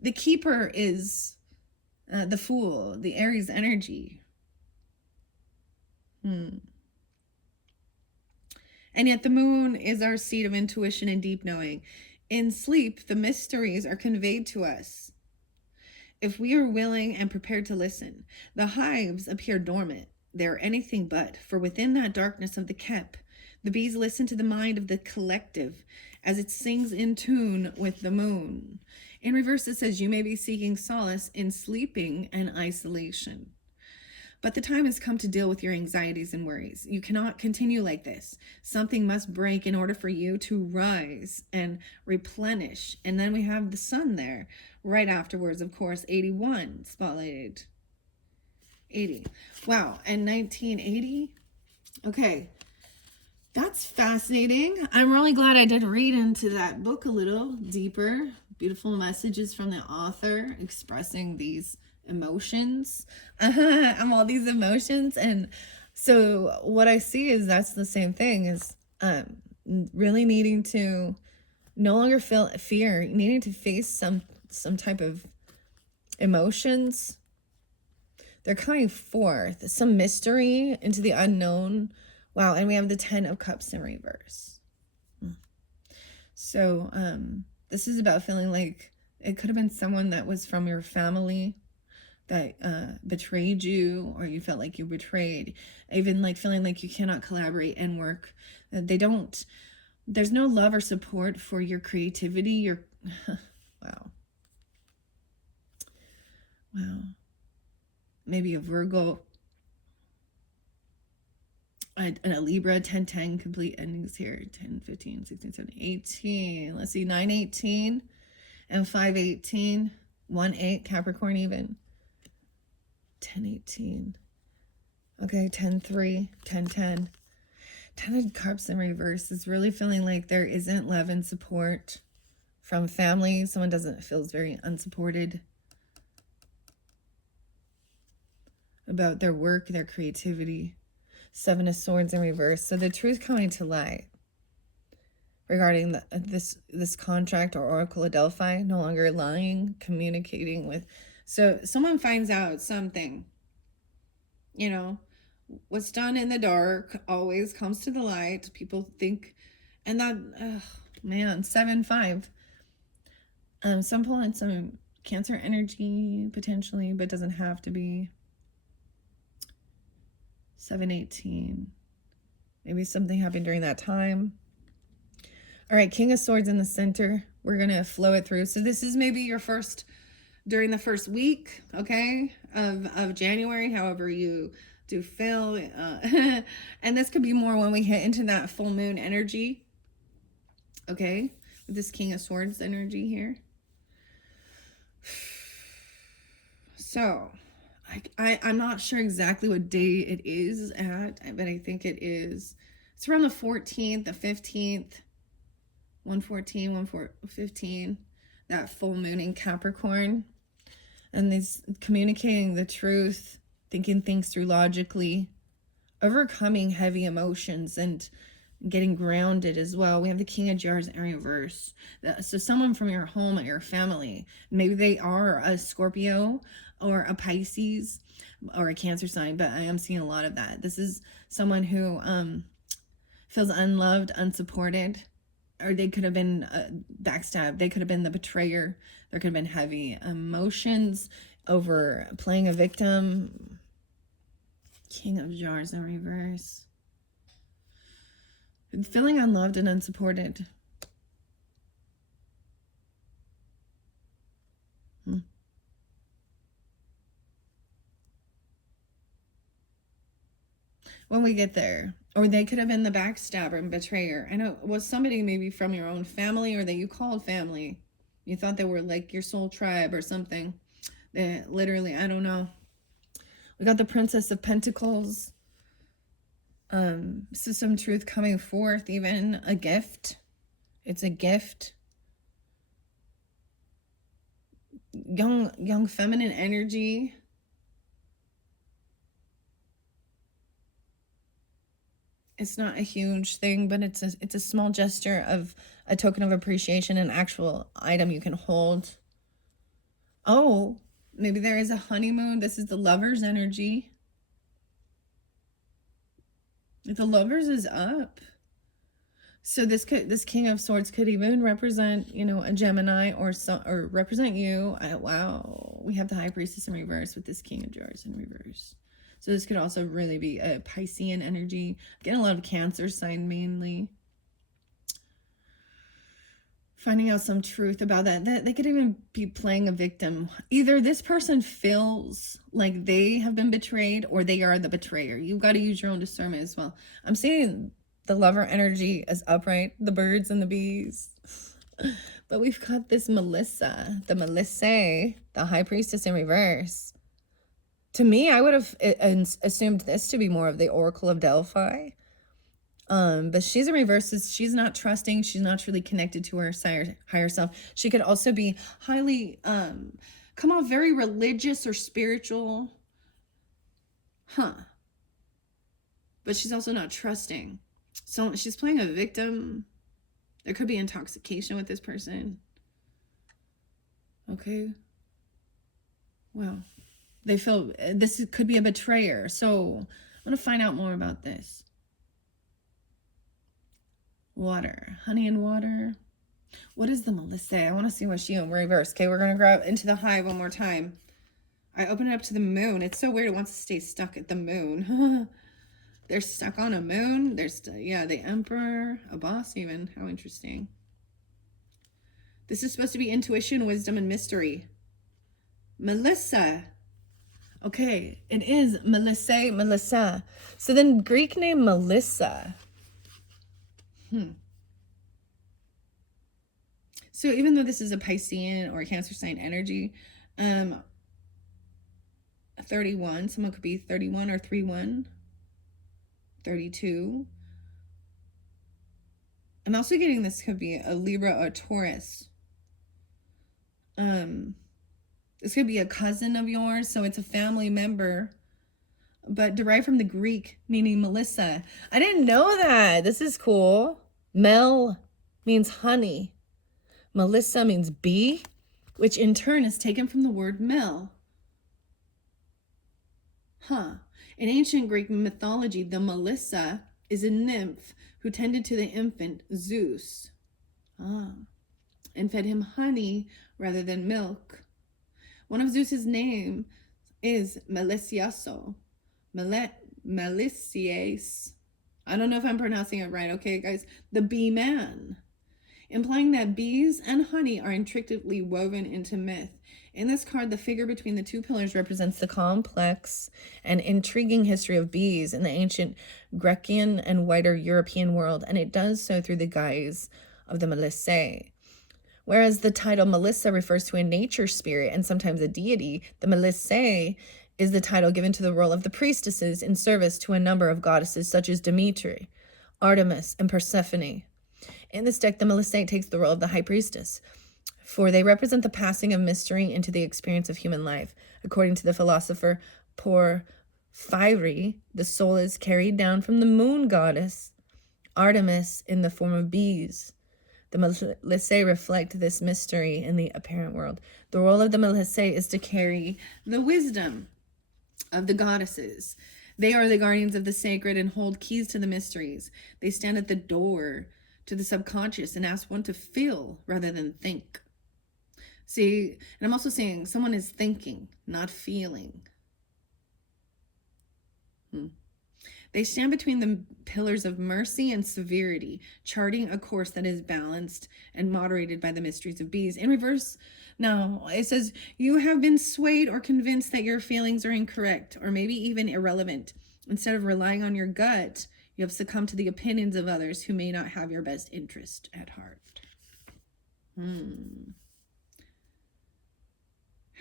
The keeper is the Fool, the Aries energy. And yet the moon is our seat of intuition and deep knowing. In sleep, the mysteries are conveyed to us if we are willing and prepared to listen. The hives appear dormant. They are anything but, for within that darkness of the kep, the bees listen to the mind of the collective as it sings in tune with the moon. In reverse, it says you may be seeking solace in sleeping and isolation. But the time has come to deal with your anxieties and worries. You cannot continue like this. Something must break in order for you to rise and replenish. And then we have the sun there right afterwards, of course. 81 spotlighted. 80. Wow. And 1980. Okay. That's fascinating. I'm really glad I did read into that book a little deeper. Beautiful messages from the author expressing these emotions. I'm all these emotions. And so what I see is that's the same thing, is really needing to no longer feel fear, needing to face some type of emotions. They're coming forth, some mystery into the unknown. Wow. And we have the 10 of Cups in reverse. So this is about feeling like it could have been someone that was from your family that betrayed you, or you felt like you betrayed, even like feeling like you cannot collaborate and work. There's no love or support for your creativity. Wow. Maybe a Virgo, and a Libra. 10-10 complete endings here. 10, 15, 16, 17, 18. Let's see, 9, 18 and 5, 18. 1, 8, Capricorn even. 10, 18. Okay, 10, 3, 10, 10. 10 of Cups in reverse is really feeling like there isn't love and support from family. Someone feels very unsupported about their work, their creativity. 7 of Swords in reverse. So the truth coming to light regarding this contract or Oracle of Delphi, no longer lying, communicating with. So someone finds out something, what's done in the dark always comes to the light. People think, and that, man, 7, 5. Some pulling some Cancer energy potentially, but doesn't have to be. 7, 18. Maybe something happened during that time. All right, King of Swords in the center. We're going to flow it through. So this is maybe your during the first week, okay, of January, however you do feel. And this could be more when we hit into that full moon energy, okay, with this King of Swords energy here. So I'm not sure exactly what day it is at, but I think it's around the 14th, the 15th, 114, 115, that full moon in Capricorn. And this communicating the truth, thinking things through logically, overcoming heavy emotions, and getting grounded as well. We have the King of Jars in reverse. So someone from your home or your family, maybe they are a Scorpio or a Pisces or a Cancer sign, but I am seeing a lot of that. This is someone who feels unloved, unsupported, or they could have been backstabbed. They could have been the betrayer. There could have been heavy emotions over playing a victim. King of Jars in reverse. Feeling unloved and unsupported. When we get there. Or they could have been the backstabber and betrayer. I know it was somebody maybe from your own family, or that you called family. You thought they were like your soul tribe or something. Literally, I don't know. We got the Princess of Pentacles. So some truth coming forth, even a gift. It's a gift. Young feminine energy. It's not a huge thing, but it's a small gesture of a token of appreciation, an actual item you can hold. Oh, maybe there is a honeymoon. This is the Lover's energy. The Lovers is up. So this King of Swords could even represent, a Gemini or represent you. Wow. We have the High Priestess in reverse with this King of Jars in reverse. So this could also really be a Piscean energy. I'm getting a lot of Cancer sign mainly. Finding out some truth about that. They could even be playing a victim. Either this person feels like they have been betrayed, or they are the betrayer. You've got to use your own discernment as well. I'm seeing the Lover energy as upright, the birds and the bees. But we've got this Melissa, the High Priestess in reverse. To me, I would have assumed this to be more of the Oracle of Delphi. But she's in reverse. She's not trusting. She's not truly connected to her higher self. She could also be highly, come off very religious or spiritual. But she's also not trusting. So she's playing a victim. There could be intoxication with this person. Okay. Well, they feel this could be a betrayer. So I'm going to find out more about this. Water. Honey and water. What is the Melissa? I want to see what she in reverse. Okay, we're going to grab into the high one more time. I open it up to the moon. It's so weird. It wants to stay stuck at the moon. They're stuck on a moon. There's, yeah, the emperor, a boss even. How interesting. This is supposed to be intuition, wisdom, and mystery. Melissa. Okay, it is Melissa. So then Greek name Melissa. So even though this is a Piscean or a Cancer sign energy, 31, someone could be 31 or 31, 32. I'm also getting this could be a Libra or Taurus. This could be a cousin of yours, so it's a family member, but derived from the Greek, meaning Melissa. I didn't know that. This is cool. Mel means honey. Melissa means bee, which in turn is taken from the word Mel. In ancient Greek mythology, the Melissa is a nymph who tended to the infant Zeus and fed him honey rather than milk. One of Zeus's name is Melissaso. Melissias. I don't know if I'm pronouncing it right. Okay, guys. The bee man. Implying that bees and honey are intricately woven into myth. In this card, the figure between the two pillars represents the complex and intriguing history of bees in the ancient Grecian and wider European world, and it does so through the guise of the Melissae. Whereas the title Melissa refers to a nature spirit and sometimes a deity, the Melissae is the title given to the role of the priestesses in service to a number of goddesses such as Demeter, Artemis, and Persephone. In this deck, the Melissae takes the role of the high priestess, for they represent the passing of mystery into the experience of human life. According to the philosopher Porphyry, the soul is carried down from the moon goddess, Artemis, in the form of bees. The Melissae reflect this mystery in the apparent world. The role of the Melissae is to carry the wisdom of the goddesses. They are the guardians of the sacred and hold keys to the mysteries. They stand at the door to the subconscious and ask one to feel rather than think. See, and I'm also saying someone is thinking, not feeling. They stand between the pillars of mercy and severity, charting a course that is balanced and moderated by the mysteries of bees. In reverse, now it says, you have been swayed or convinced that your feelings are incorrect or maybe even irrelevant. Instead of relying on your gut, you have succumbed to the opinions of others who may not have your best interest at heart.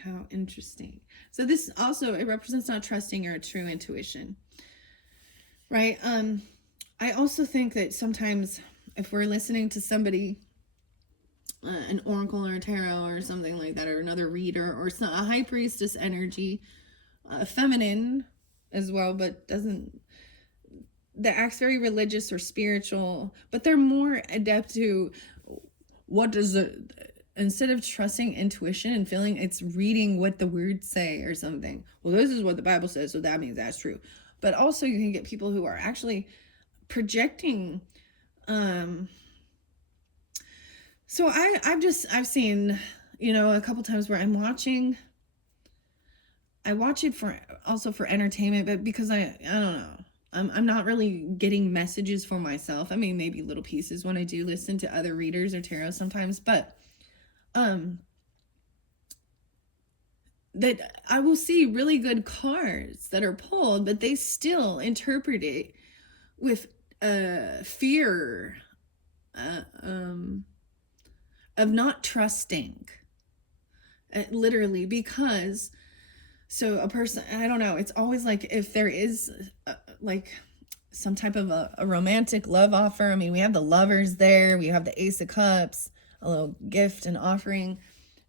How interesting. So this also, it represents not trusting your true intuition. Right. I also think that sometimes if we're listening to somebody, an oracle or a tarot or something like that, or another reader, or a high priestess energy, feminine as well, but that acts very religious or spiritual, but they're more adept to what does it, instead of trusting intuition and feeling, it's reading what the words say or something. Well, this is what the Bible says, so that means that's true. But also you can get people who are actually projecting. So I've seen, a couple times where I watch it for entertainment, but because I don't know, I'm not really getting messages for myself. I mean, maybe little pieces when I do listen to other readers or tarot sometimes, but that I will see really good cards that are pulled, but they still interpret it with fear of not trusting, literally, because so a person, I don't know, it's always like if there is some type of a romantic love offer. I mean, we have the lovers there. We have the Ace of Cups, a little gift and offering.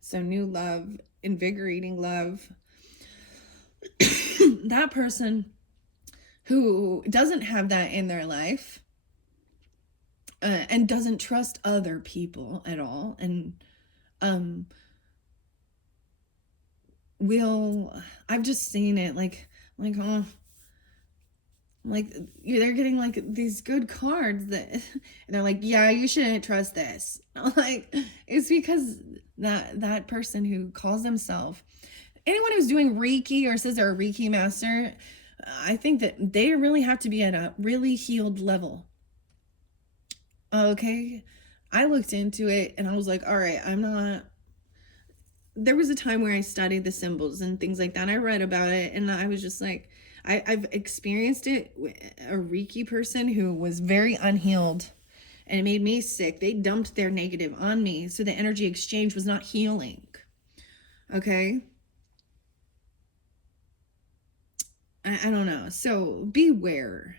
So new love, invigorating love. That person who doesn't have that in their life and doesn't trust other people at all, and I've just seen it oh, like they're getting like these good cards that and they're like, yeah, you shouldn't trust this. Like, it's because that person who calls themselves, anyone who's doing Reiki or says they're a Reiki master, I think that they really have to be at a really healed level. Okay, I looked into it and I was like, all right, there was a time where I studied the symbols and things like that, and I read about it, and I was just like, I've experienced it with a Reiki person who was very unhealed, and it made me sick. They dumped their negative on me, so the energy exchange was not healing. Okay? I don't know. So beware.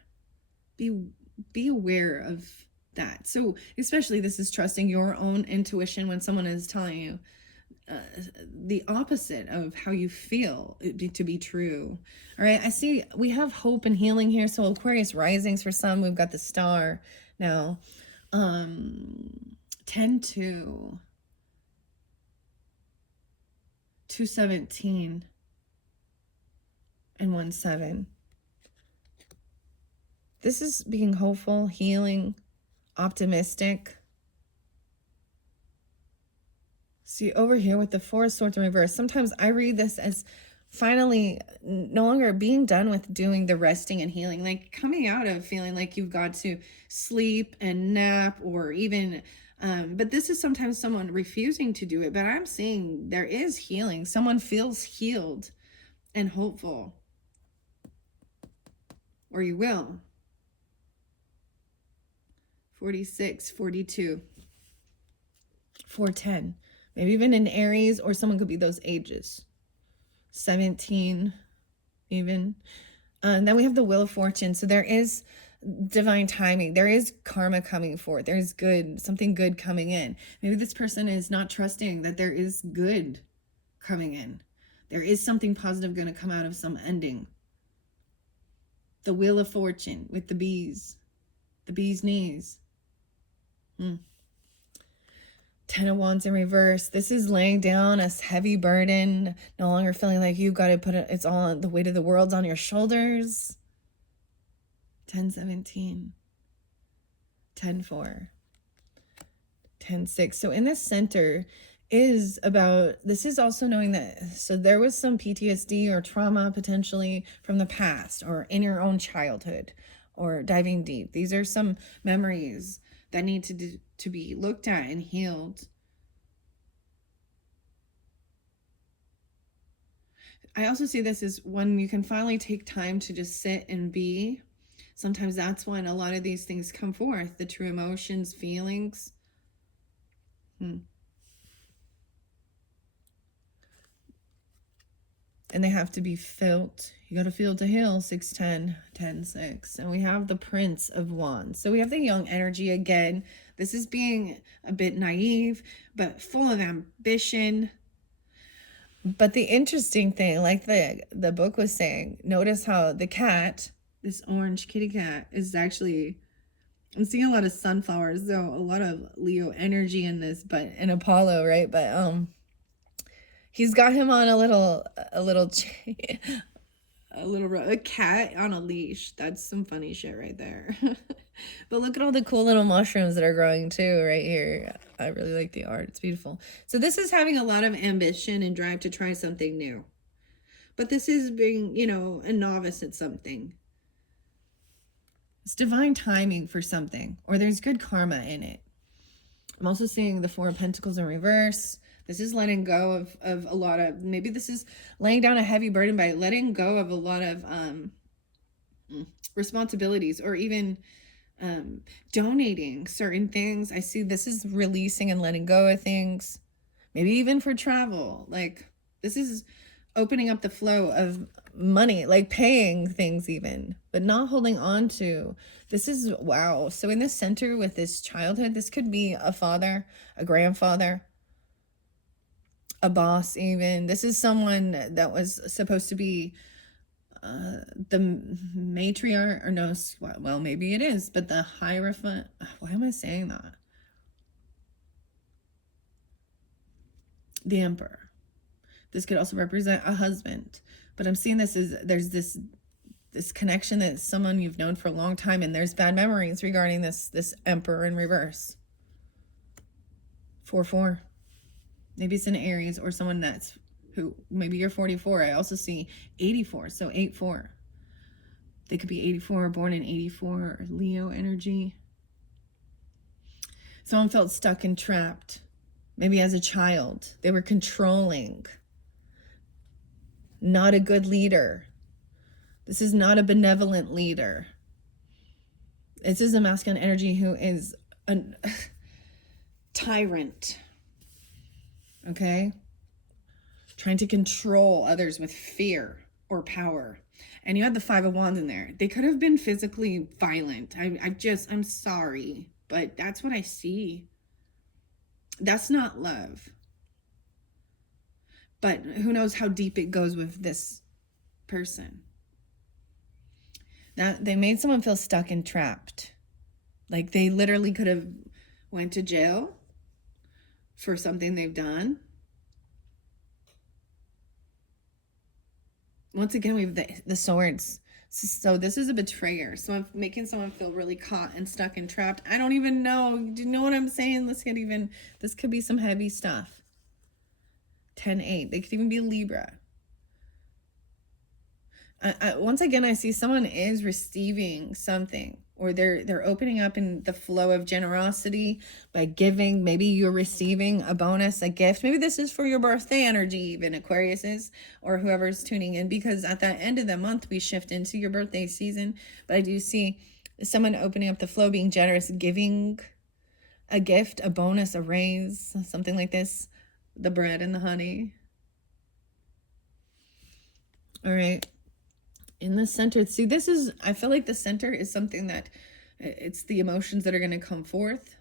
Be aware of that. So especially this is trusting your own intuition when someone is telling you the opposite of how you feel it to be true. All right, I see we have hope and healing here. So Aquarius risings for some. We've got the star now. 10-2, 2-17, and 1-7. This is being hopeful, healing, optimistic. See, over here with the Four of Swords in reverse, sometimes I read this as finally no longer being done with doing the resting and healing, like coming out of feeling like you've got to sleep and nap, or even, but this is sometimes someone refusing to do it. But I'm seeing there is healing. Someone feels healed and hopeful, or you will. 46, 42, 410. Maybe even in Aries, or someone could be those ages. 17, even. And then we have the Wheel of Fortune. So there is divine timing. There is karma coming forth. There's something good coming in. Maybe this person is not trusting that there is good coming in. There is something positive going to come out of some ending. The Wheel of Fortune with the bees knees. 10 of Wands in reverse. This is laying down a heavy burden, no longer feeling like you've got to put it's all, the weight of the world's on your shoulders. 10-17, 10-4, 10-6. So in the center is about, this is also knowing that, so there was some PTSD or trauma potentially from the past or in your own childhood, or diving deep. These are some memories that need to be looked at and healed. I also see this as when you can finally take time to just sit and be. Sometimes that's when a lot of these things come forth, the true emotions, feelings. And they have to be felt. You got to feel to heal. 6-10, 10-6. And we have the Prince of Wands. So we have the young energy again. This is being a bit naive, but full of ambition. But the interesting thing, like the book was saying, notice how the cat, this orange kitty cat, is actually, I'm seeing a lot of sunflowers, though a lot of Leo energy in this, but in Apollo, right? But he's got him on a cat on a leash. That's some funny shit right there. But look at all the cool little mushrooms that are growing too right here. I really like the art. It's beautiful. So this is having a lot of ambition and drive to try something new. But this is being, a novice at something. It's divine timing for something, or there's good karma in it. I'm also seeing the Four of Pentacles in reverse. This is letting go of a lot of, maybe this is laying down a heavy burden by letting go of a lot of responsibilities, or even donating certain things. I see this is releasing and letting go of things, maybe even for travel. Like, this is opening up the flow of money, like paying things even, but not holding on to. This is, wow. So in this center with this childhood, this could be a father, a grandfather, a boss even. This is someone that was supposed to be the matriarch, or no, well, maybe it is, but the hierophant. Why am I saying that? The emperor. This could also represent a husband, but I'm seeing this as there's this connection that someone you've known for a long time, and there's bad memories regarding this emperor in reverse. 4-4. Maybe it's an Aries or someone that's who, maybe you're 44. I also see 84, so 8-4. They could be 84, born in 84, or Leo energy. Someone felt stuck and trapped. Maybe as a child, they were controlling. Not a good leader. This is not a benevolent leader. This is a masculine energy who is a tyrant. Okay? Trying to control others with fear or power. And you had the 5 of Wands in there. They could have been physically violent. I'm sorry, but that's what I see. That's not love. But who knows how deep it goes with this person. Now, they made someone feel stuck and trapped. Like they literally could have went to jail for something they've done. Once again, we have the swords. So this is a betrayer. So I'm making someone feel really caught and stuck and trapped. I don't even know. Do you know what I'm saying? This could be some heavy stuff. 10-8. They could even be Libra. Once again, I see someone is receiving something, or they're opening up in the flow of generosity by giving. Maybe you're receiving a bonus, a gift. Maybe this is for your birthday energy, even Aquarius is, or whoever's tuning in, because at the end of the month, we shift into your birthday season. But I do see someone opening up the flow, being generous, giving a gift, a bonus, a raise, something like this. The bread and the honey. All right. In the center, see, I feel like the center is something that it's the emotions that are going to come forth.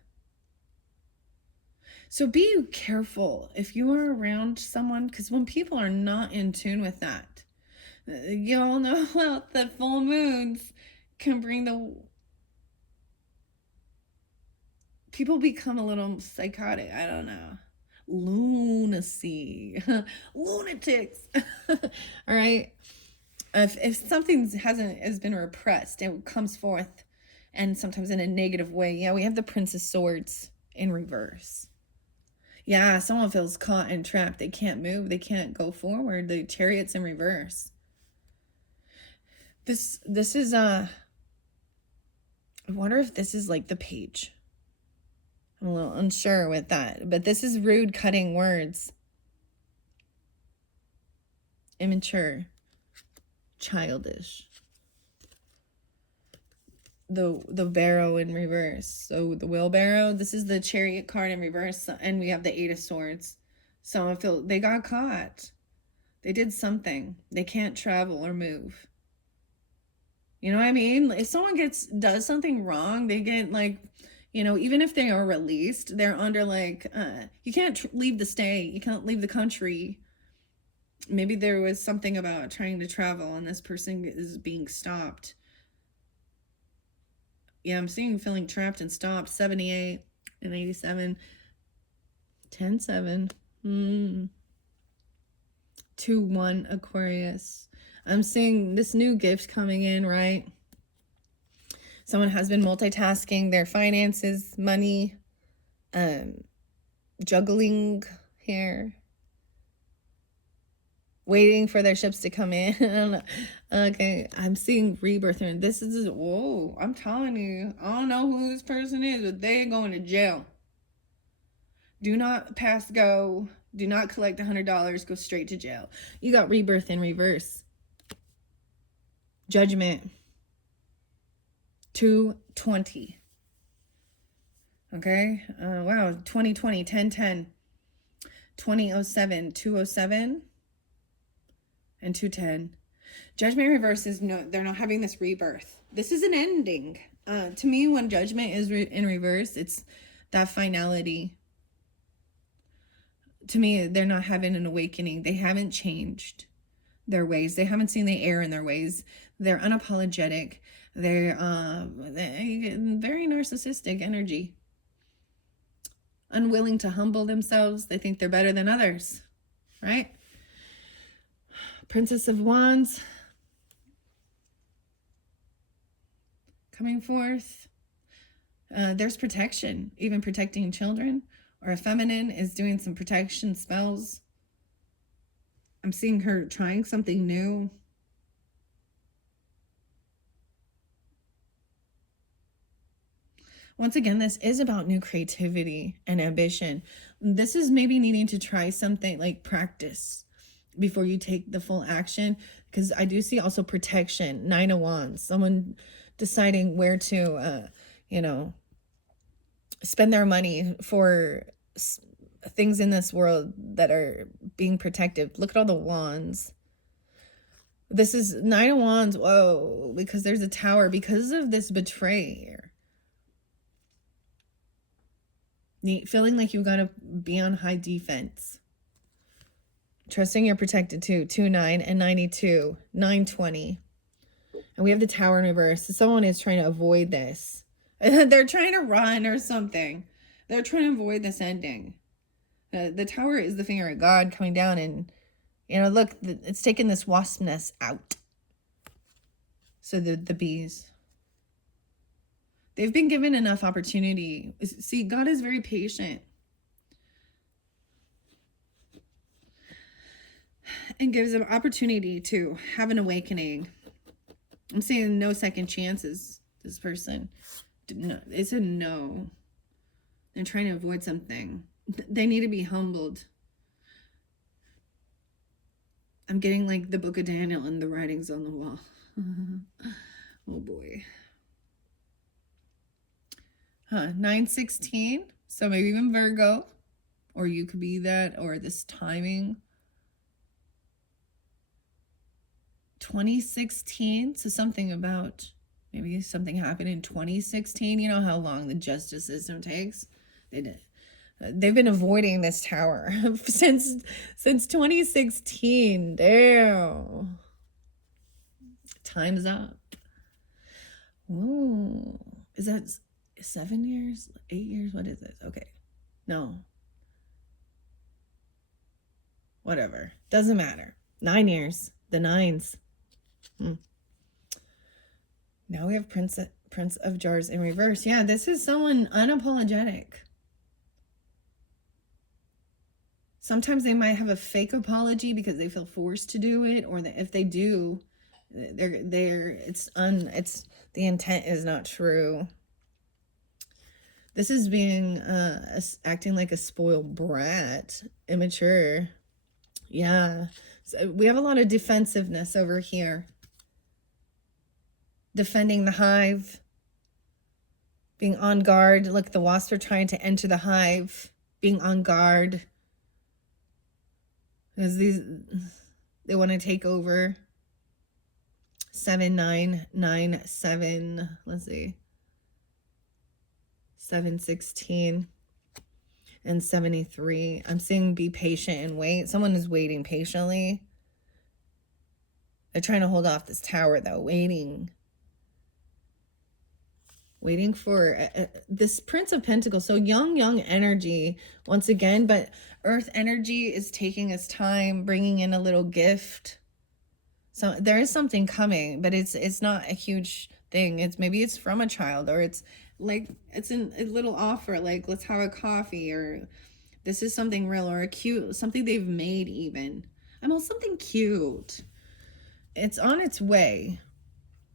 So be careful if you are around someone, because when people are not in tune with that, you all know, well, the full moons can bring people become a little psychotic. I don't know. Lunacy. Lunatics. All right. If something has been repressed, it comes forth, and sometimes in a negative way. Yeah, we have the Prince of Swords in reverse. Yeah, someone feels caught and trapped. They can't move. They can't go forward. The Chariot's in reverse. This is I wonder if this is like the Page. I'm a little unsure with that, but this is rude, cutting words. Immature. Childish. The barrow in reverse. So the wheelbarrow, this is the Chariot card in reverse, and we have the 8 of Swords. So I feel they got caught. They did something. They can't travel or move. You know what I mean? If someone does something wrong, they get like, you know, even if they are released, they're under like, you can't leave the state. You can't leave the country. Maybe there was something about trying to travel and this person is being stopped. Yeah, I'm seeing feeling trapped and stopped. 78 and 87. 10-7. 2-1 Aquarius. I'm seeing this new gift coming in, right? Someone has been multitasking their finances, money, juggling here. Waiting for their ships to come in. I don't know. Okay, I'm seeing rebirth. And this is, whoa, I'm telling you, I don't know who this person is, but they're going to jail. Do not pass go. Do not collect $100. Go straight to jail. You got rebirth in reverse. Judgment. 220. Okay. Wow. 2020, 1010. 2007, 207. And 210. Judgment reverse is no, they're not having this rebirth. This is an ending. To me, when judgment is in reverse, it's that finality. To me, they're not having an awakening. They haven't changed their ways. They haven't seen the error in their ways. They're unapologetic. They're very narcissistic energy. Unwilling to humble themselves. They think they're better than others, right? Princess of Wands coming forth. There's protection, even protecting children, or a feminine is doing some protection spells. I'm seeing her trying something new. Once again, this is about new creativity and ambition. This is maybe needing to try something like practice before you take the full action, because I do see also protection. 9 of Wands, someone deciding where to, spend their money for things in this world that are being protected. Look at all the wands. This is 9 of Wands. Whoa, because there's a tower because of this betrayer. Feeling like you've got to be on high defense. Trusting you're protected too. 2-9 and 92. 9-20. And we have the tower in reverse. So someone is trying to avoid this. They're trying to run or something. They're trying to avoid this ending. The tower is the finger of God coming down, and look, it's taking this wasp nest out. So the bees, they've been given enough opportunity. See, God is very patient and gives them opportunity to have an awakening. I'm saying no second chances. This person, no, it's a no. They're trying to avoid something. They need to be humbled. I'm getting like the book of Daniel and the writings on the wall. Oh boy. 9-16. So maybe even Virgo, or you could be that, or this timing. 2016. So something about maybe something happened in 2016. You know how long the justice system takes? They've been avoiding this tower since 2016. Damn. Time's up. Ooh. Is that 7 years? 8 years? What is this? Okay. No. Whatever. Doesn't matter. 9 years. The 9s. Now we have Prince of Jars in reverse. Yeah, this is someone unapologetic. Sometimes they might have a fake apology because they feel forced to do it, or that if they do, it's the intent is not true. This is being acting like a spoiled brat, immature. Yeah, so we have a lot of defensiveness over here. Defending the hive, being on guard. Look, the wasps are trying to enter the hive, being on guard. Because they want to take over. 7, 9, 9, 7. Let's see. 7, 16. And 73. I'm seeing be patient and wait. Someone is waiting patiently. They're trying to hold off this tower, though. Waiting for this Prince of Pentacles. So young energy once again, but earth energy is taking its time, bringing in a little gift. So there is something coming, but it's not a huge thing. Maybe it's from a child, or it's like it's a little offer, like let's have a coffee, or this is something real, or something they've made even. I know, something cute. It's on its way.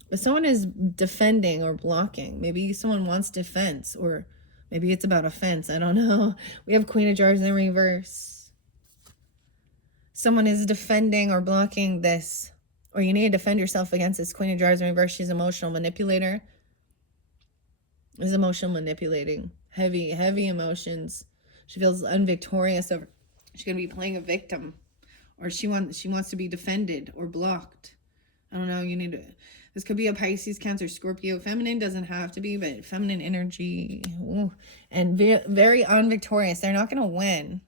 But someone is defending or blocking. Maybe someone wants defense, or maybe it's about offense. I don't know. We have Queen of Jars in reverse. Someone is defending or blocking this, or you need to defend yourself against this Queen of Jars in reverse. She's emotional manipulator. Is emotional manipulating. Heavy emotions. She feels unvictorious over. She's going to be playing a victim, or she wants to be defended or blocked. I don't know. You need to, this could be a Pisces, Cancer, Scorpio. Feminine doesn't have to be, but feminine energy. Ooh, and very unvictorious. They're not going to win.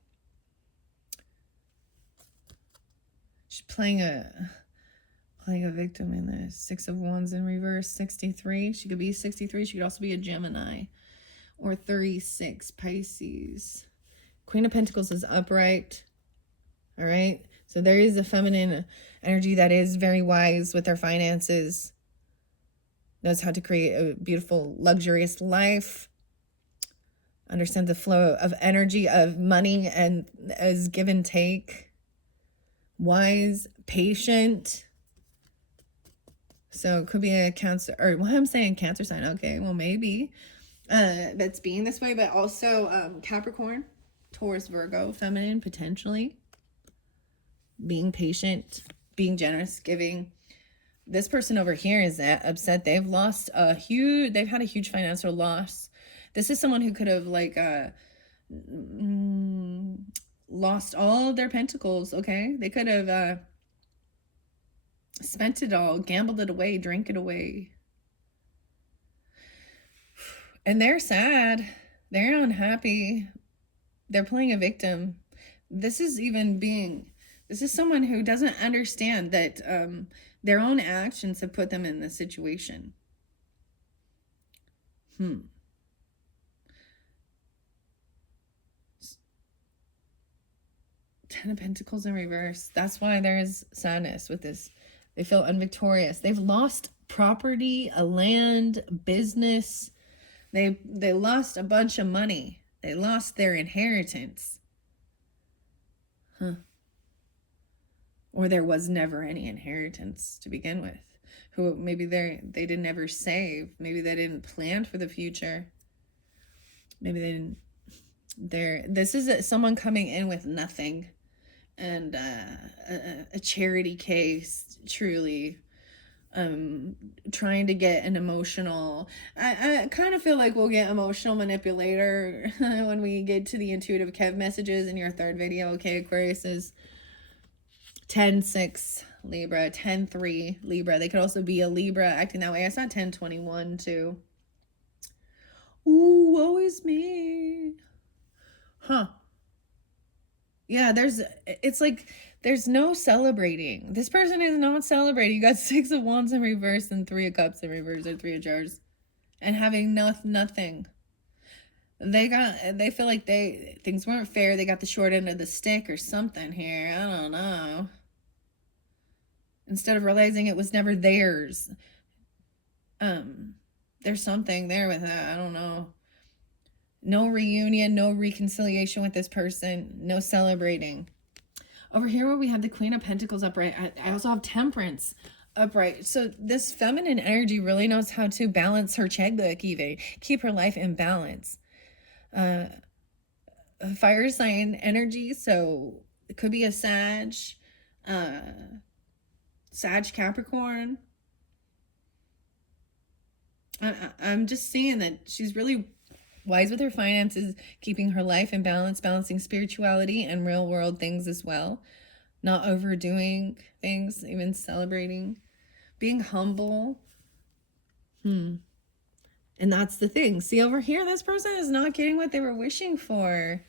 She's playing a victim in this. 6 of Wands in reverse, 63. She could be 63. She could also be a Gemini. Or 36, Pisces. Queen of Pentacles is upright. All right. So there is a feminine energy that is very wise with their finances. Knows how to create a beautiful, luxurious life. Understands the flow of energy, of money, and as give and take. Wise, patient. So it could be a Cancer, or well, I'm saying Cancer sign. Okay, well, maybe that's being this way, but also Capricorn, Taurus, Virgo, feminine, potentially. Being patient, being generous, giving. This person over here is upset. They've lost they've had a huge financial loss. This is someone who could have like lost all of their pentacles, okay? They could have spent it all, gambled it away, drank it away. And they're sad. They're unhappy. They're playing a victim. This is someone who doesn't understand that their own actions have put them in this situation. 10 of Pentacles in reverse. That's why there is sadness with this. They feel unvictorious. They've lost property, a land, business. They lost a bunch of money. They lost their inheritance. Or there was never any inheritance to begin with. Who maybe they didn't ever save. Maybe they didn't plan for the future. Maybe they didn't. This is someone coming in with nothing, and a charity case, truly. Trying to get an emotional. I kind of feel like we'll get emotional manipulator when we get to the intuitive Kev messages in your third video. Okay, Aquarius is 10-6 Libra, 10-3 Libra. They could also be a Libra acting that way. I saw 10-21 too. Ooh, woe is me. Yeah, it's like there's no celebrating. This person is not celebrating. You got 6 of Wands in reverse and 3 of Cups in reverse, or 3 of Jars, and having nothing. They feel like things weren't fair. They got the short end of the stick or something here. I don't know. Instead of realizing it was never theirs. There's something there with that. I don't know. No reunion, no reconciliation with this person, no celebrating. Over here where we have the Queen of Pentacles upright, I also have Temperance upright. So this feminine energy really knows how to balance her checkbook, even keep her life in balance. Fire sign energy, so it could be a Sag Capricorn. I'm just seeing that she's really wise with her finances, keeping her life in balance, balancing spirituality and real world things as well. Not overdoing things, even celebrating. Being humble. And that's the thing. See over here, this person is not getting what they were wishing for.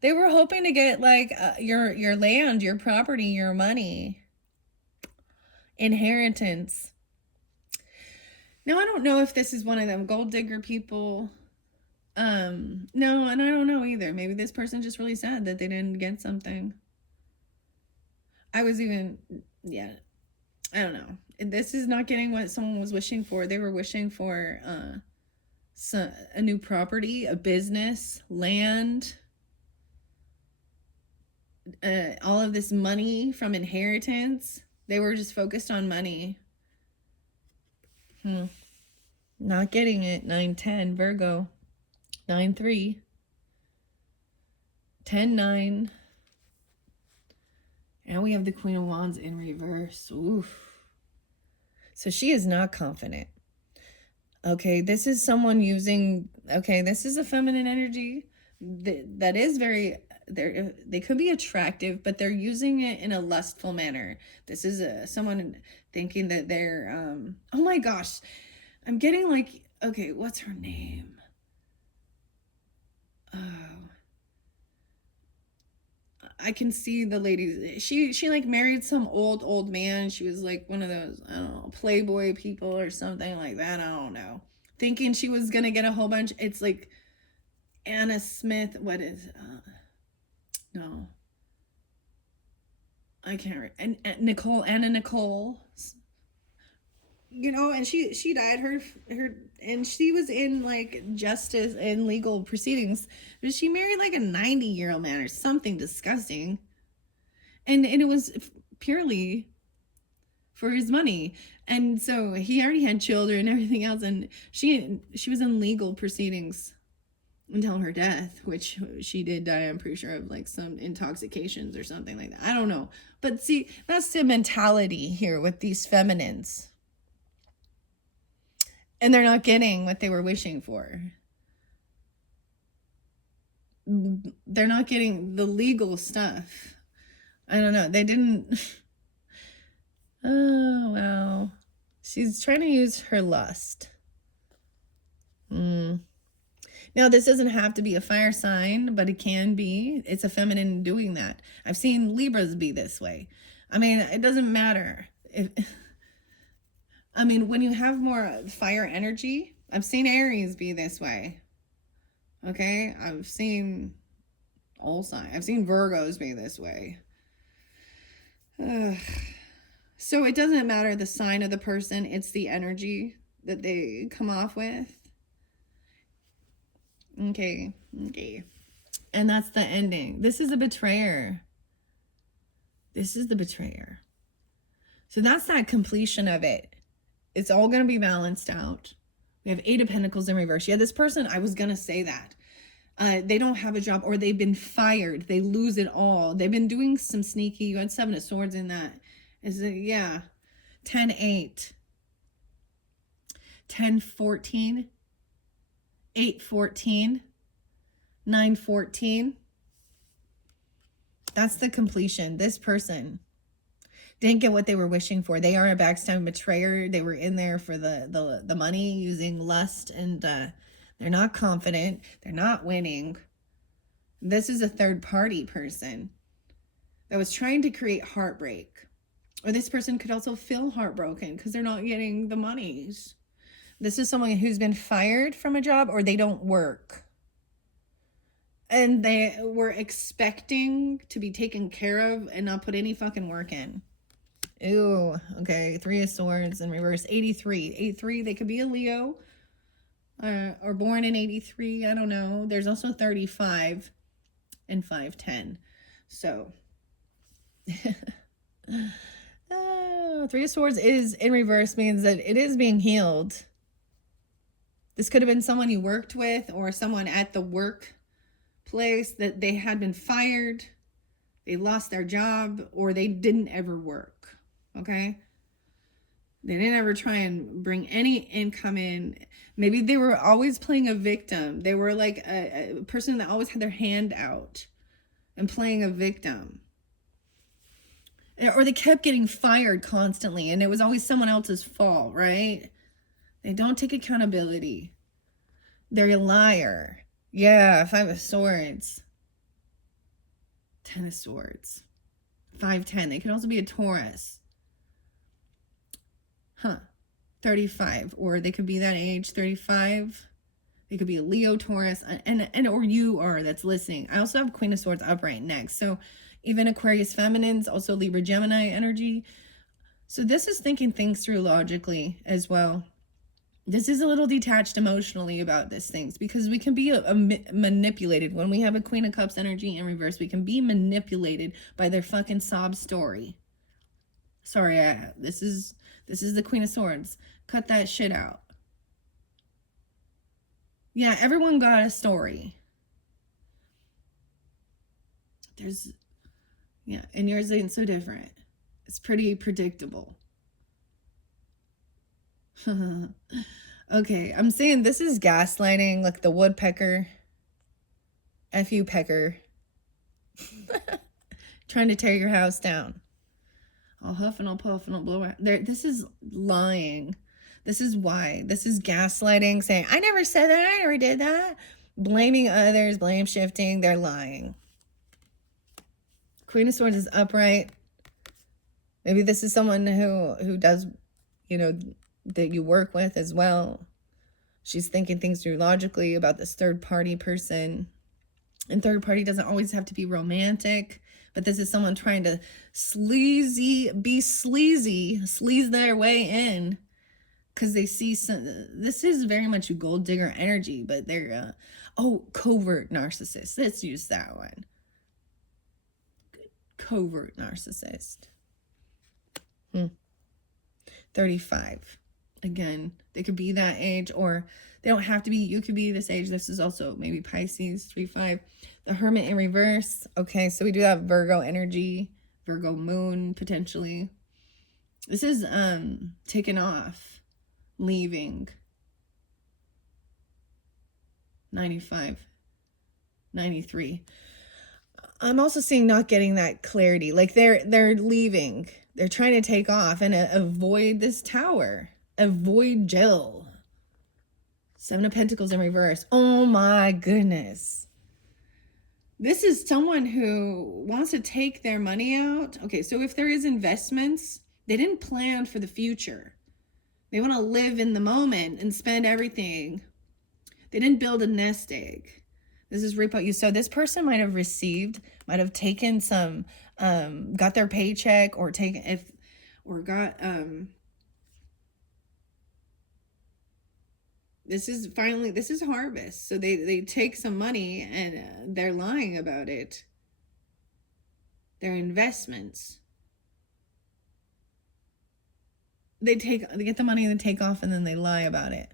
They were hoping to get like your land, your property, your money. Inheritance. Now, I don't know if this is one of them gold digger people. No, and I don't know either. Maybe this person just really sad that they didn't get something. I don't know. This is not getting what someone was wishing for. They were wishing for a new property, a business, land, all of this money from inheritance. They were just focused on money. Not getting it. 9-10 Virgo. 9-3. 10-9. And we have the Queen of Wands in reverse. Oof. So she is not confident. Okay, this is someone using, this is a feminine energy that is very they could be attractive, but they're using it in a lustful manner. This is someone thinking that they're oh my gosh, I'm getting like, okay, what's her name? Oh, I can see the lady. She like married some old man. She was like one of those, I don't know, Playboy people or something like that. I don't know. Thinking she was gonna get a whole bunch. It's like Anna Smith. What is? No, I can't. And Anna Nicole. You know, and she died. Her and she was in like justice and legal proceedings, but she married like a 90-year-old man or something disgusting, and it was purely for his money. And so he already had children and everything else, and she was in legal proceedings until her death, which she did die, I'm pretty sure, of like some intoxications or something like that. I don't know. But see, that's the mentality here with these feminines. And they're not getting what they were wishing for. They're not getting the legal stuff. I don't know. They didn't. Oh, wow. She's trying to use her lust. Now, this doesn't have to be a fire sign, but it can be. It's a feminine doing that. I've seen Libras be this way. I mean, it doesn't matter. I mean, when you have more fire energy, I've seen Aries be this way. Okay? I've seen all signs. I've seen Virgos be this way. So it doesn't matter the sign of the person. It's the energy that they come off with. Okay. And that's the ending. This is a betrayer. This is the betrayer. So that's that completion of it. It's all going to be balanced out. We have 8 of Pentacles in reverse. Yeah, this person, I was going to say that. They don't have a job, or they've been fired. They lose it all. They've been doing some sneaky. You had 7 of Swords in that. Is it? Yeah. 10-8. 10-14. 8-14. 9-14. That's the completion. This person didn't get what they were wishing for. They are a backstabbing betrayer. They were in there for the money, using lust, and they're not confident. They're not winning. This is a third party person that was trying to create heartbreak. Or this person could also feel heartbroken because they're not getting the monies. This is someone who's been fired from a job, or they don't work. And they were expecting to be taken care of and not put any fucking work in. Ooh, okay. 3 of Swords in reverse. 83. 83, they could be a Leo. Or born in 83. I don't know. There's also 35 and 510. So. 3 of Swords is in reverse, means that it is being healed. This could have been someone you worked with, or someone at the workplace that they had been fired. They lost their job, or they didn't ever work. Okay? They didn't ever try and bring any income in. Maybe they were always playing a victim. They were like a person that always had their hand out and playing a victim. Or they kept getting fired constantly, and it was always someone else's fault, right? They don't take accountability. They're a liar. Yeah, 5 of Swords. 10 of Swords. 5-10. They could also be a Taurus. 35. Or they could be that age, 35. They could be a Leo, Taurus, and or you are that's listening. I also have Queen of Swords upright next. So even Aquarius feminines, also Libra, Gemini energy. So this is thinking things through logically as well. This is a little detached emotionally about these things, because we can be manipulated. When we have a Queen of Cups energy in reverse, we can be manipulated by their fucking sob story. Sorry, this is the Queen of Swords. Cut that shit out. Yeah, everyone got a story. And yours ain't so different. It's pretty predictable. Okay, I'm saying this is gaslighting, like the woodpecker. F you, pecker. Trying to tear your house down. I'll huff and I'll puff and I'll blow out. This is lying. This is why. This is gaslighting, saying, I never said that, I never did that. Blaming others, blame shifting, they're lying. Queen of Swords is upright. Maybe this is someone who does, you know, that you work with as well. She's thinking things through logically about this third party person. And third party doesn't always have to be romantic, but this is someone trying to sleaze their way in, because they see this is very much a gold digger energy, but they're covert narcissist. Let's use that one. Covert narcissist. 35. Again, they could be that age, or they don't have to be. You could be this age. This is also maybe Pisces. 3-5. The Hermit in reverse. Okay, so we do have Virgo energy, Virgo moon potentially. This is taking off, leaving. 95, 93. I'm also seeing not getting that clarity. Like they're leaving. They're trying to take off and avoid this tower. Avoid Jill. 7 of Pentacles in reverse. Oh my goodness. This is someone who wants to take their money out. Okay, so if there is investments, they didn't plan for the future. They want to live in the moment and spend everything. They didn't build a nest egg. This is rip out you. So this person might have taken some, got their paycheck or got, this is harvest. So they take some money and they're lying about it. Their investments. They get the money and they take off and then they lie about it.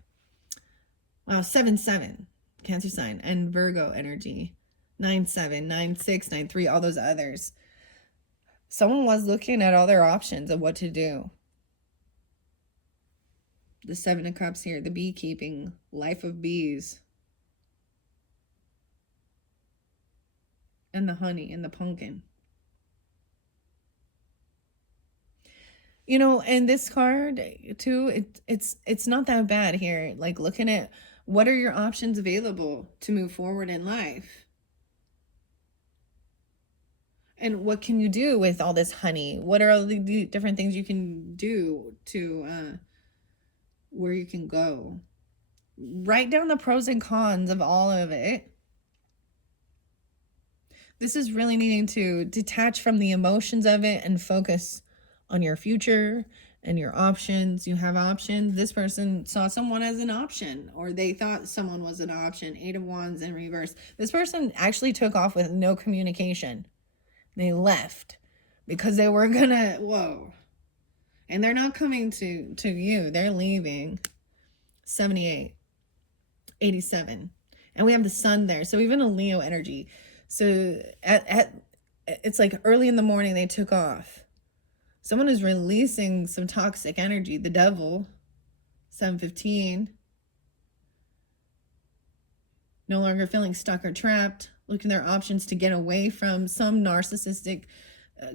Wow, 7-7, Cancer sign, and Virgo energy. 9-7, 9-6, 9-3, all those others. Someone was looking at all their options of what to do. The 7 of Cups here, the beekeeping, life of bees. And the honey and the pumpkin. You know, and this card too, it's not that bad here. Like looking at what are your options available to move forward in life? And what can you do with all this honey? What are all the different things you can do to where you can go? Write down the pros and cons of all of it. This is really needing to detach from the emotions of it and focus on your future and your options. You have options. This person saw someone as an option, or they thought someone was an option. 8 of Wands in reverse. This person actually took off with no communication. They left because they were gonna, whoa. And they're not coming to you. They're leaving. 78, 87. And we have the sun there. So even a Leo energy. So it's like early in the morning they took off. Someone is releasing some toxic energy. The devil, 7-15. No longer feeling stuck or trapped. Looking at their options to get away from some narcissistic,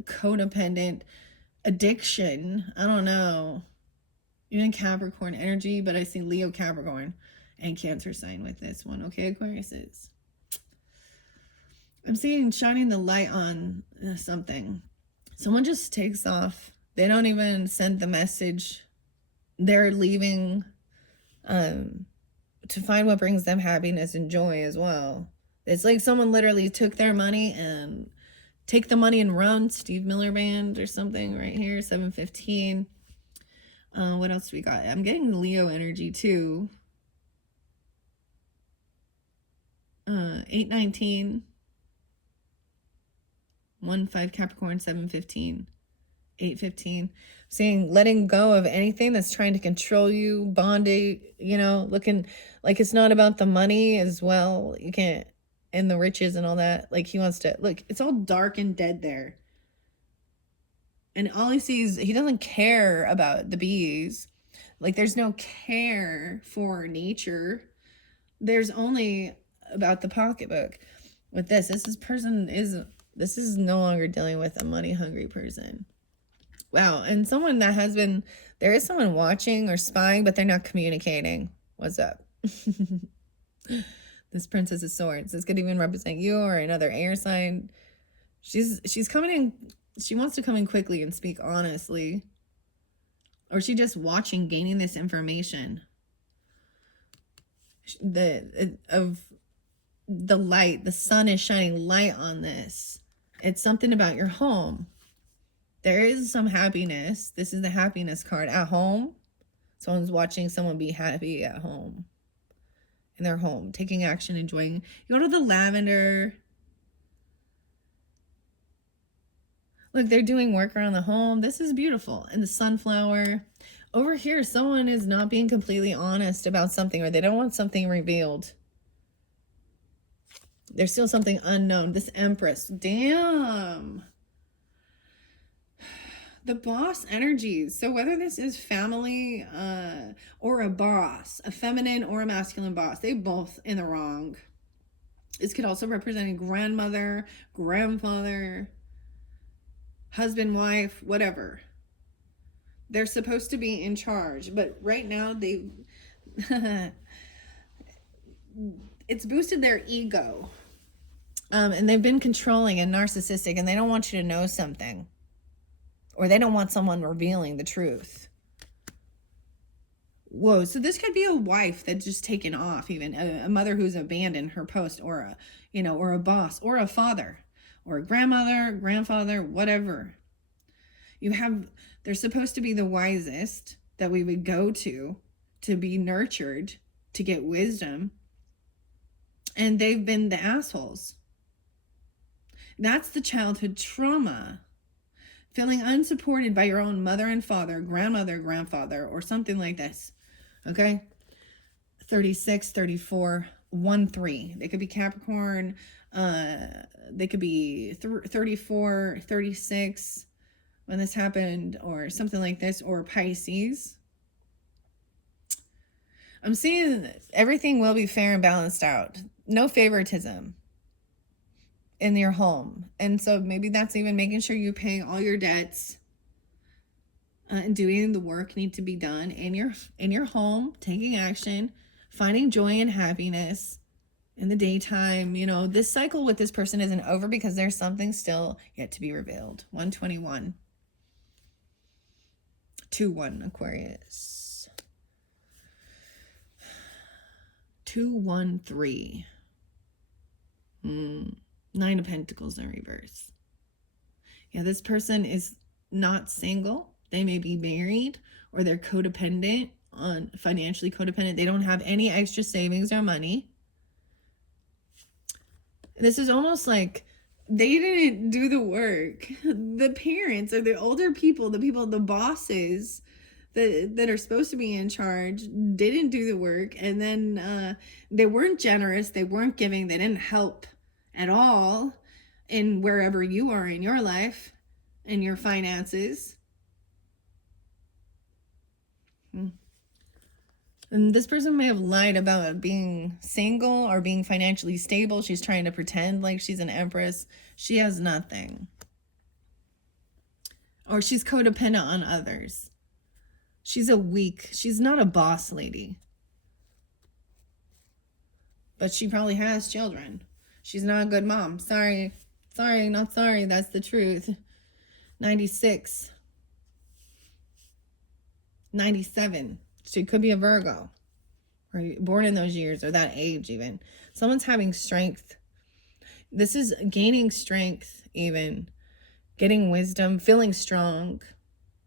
codependent addiction. I don't know. Even Capricorn energy, but I see Leo, Capricorn, and Cancer sign with this one. Okay, Aquarius is. I'm seeing shining the light on something. Someone just takes off. They don't even send the message. They're leaving to find what brings them happiness and joy as well. It's like someone literally took their money and take the money and run. Steve Miller Band or something right here. 7-15. What else we got? I'm getting Leo energy too. 8-19. 1-5 Capricorn. 7-15. 8-15. Saying letting go of anything that's trying to control you, bonding, you know, looking like it's not about the money as well. You can't, and the riches and all that. Like he wants to, look, it's all dark and dead there. And all he sees, he doesn't care about the bees. Like there's no care for nature. There's only about the pocketbook. With this person is This is no longer dealing with a money-hungry person. Wow. And someone that has been, there is someone watching or spying, but they're not communicating. What's up? This Princess of Swords. This could even represent you or another air sign. She's coming in. She wants to come in quickly and speak honestly. Or she just watching, gaining this information. Of the light. The sun is shining light on this. It's something about your home. There is some happiness. This is the happiness card. At home. Someone's watching someone be happy at home. In their home. Taking action, enjoying. You go to the lavender. Look, they're doing work around the home. This is beautiful. And the sunflower. Over here, someone is not being completely honest about something, or they don't want something revealed. There's still something unknown. This Empress. Damn. The boss energies. So whether this is family or a boss, a feminine or a masculine boss, they both in the wrong. This could also represent a grandmother, grandfather, husband, wife, whatever. They're supposed to be in charge, but right now they it's boosted their ego. And they've been controlling and narcissistic, and they don't want you to know something. Or they don't want someone revealing the truth. Whoa, so this could be a wife that's just taken off, even a mother who's abandoned her post, or a, you know, or a boss, or a father, or a grandmother, grandfather, whatever. You have, they're supposed to be the wisest that we would go to be nurtured, to get wisdom. And they've been the assholes. That's the childhood trauma. Feeling unsupported by your own mother and father, grandmother, grandfather, or something like this. Okay? 36, 34, 1, 3. They could be Capricorn. They could be 34, 36 when this happened, or something like this, or Pisces. I'm seeing everything will be fair and balanced out. No favoritism in your home. And so maybe that's even making sure you pay all your debts and doing the work need to be done in your home, taking action, finding joy and happiness in the daytime. You know, this cycle with this person isn't over because there's something still yet to be revealed. 121. 2-1 Aquarius. 2-1-3. 9 of Pentacles in reverse. Yeah, this person is not single. They may be married, or they're codependent, financially codependent. They don't have any extra savings or money. This is almost like they didn't do the work. The parents, or the older people, the bosses that are supposed to be in charge, didn't do the work. And then they weren't generous. They weren't giving. They didn't help at all in wherever you are in your life, in your finances. And this person may have lied about being single or being financially stable. She's trying to pretend like she's an empress. She has nothing. Or she's codependent on others. She's not a boss lady. But she probably has children. She's not a good mom. Sorry, not sorry. That's the truth. 96. 97. She could be a Virgo. Or born in those years, or that age even. Someone's having strength. This is gaining strength even. Getting wisdom. Feeling strong.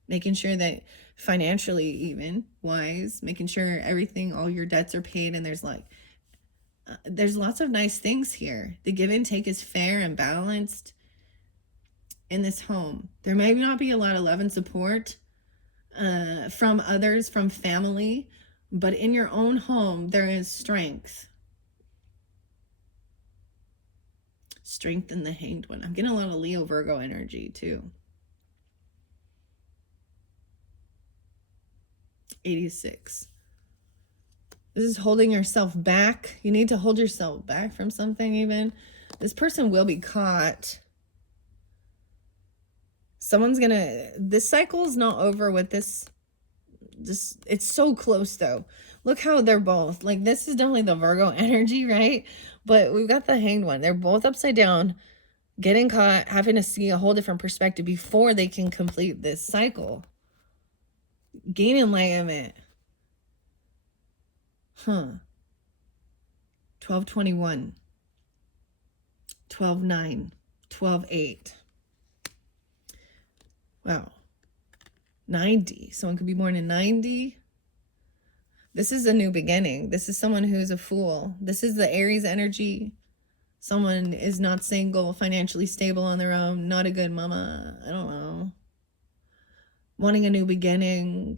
Making sure that financially even wise. Making sure everything, all your debts are paid. And there's lots of nice things here. The give and take is fair and balanced in this home. There may not be a lot of love and support from others, from family, but in your own home, there is strength. Strength in the Hanged One. I'm getting a lot of Leo Virgo energy too. 86. This is holding yourself back. You need to hold yourself back from something even. This person will be caught. Someone's gonna, this cycle is not over with this. It's so close though. Look how they're both, like, this is definitely the Virgo energy, right? But we've got the Hanged One. They're both upside down, getting caught, having to see a whole different perspective before they can complete this cycle. Gain enlightenment. 12/21, 12/9, 12/8. Wow. 90. Someone could be born in 90. This is a new beginning. This is someone who's a fool. This is the Aries energy. Someone is not single, financially stable on their own, not a good mama. I don't know. Wanting a new beginning.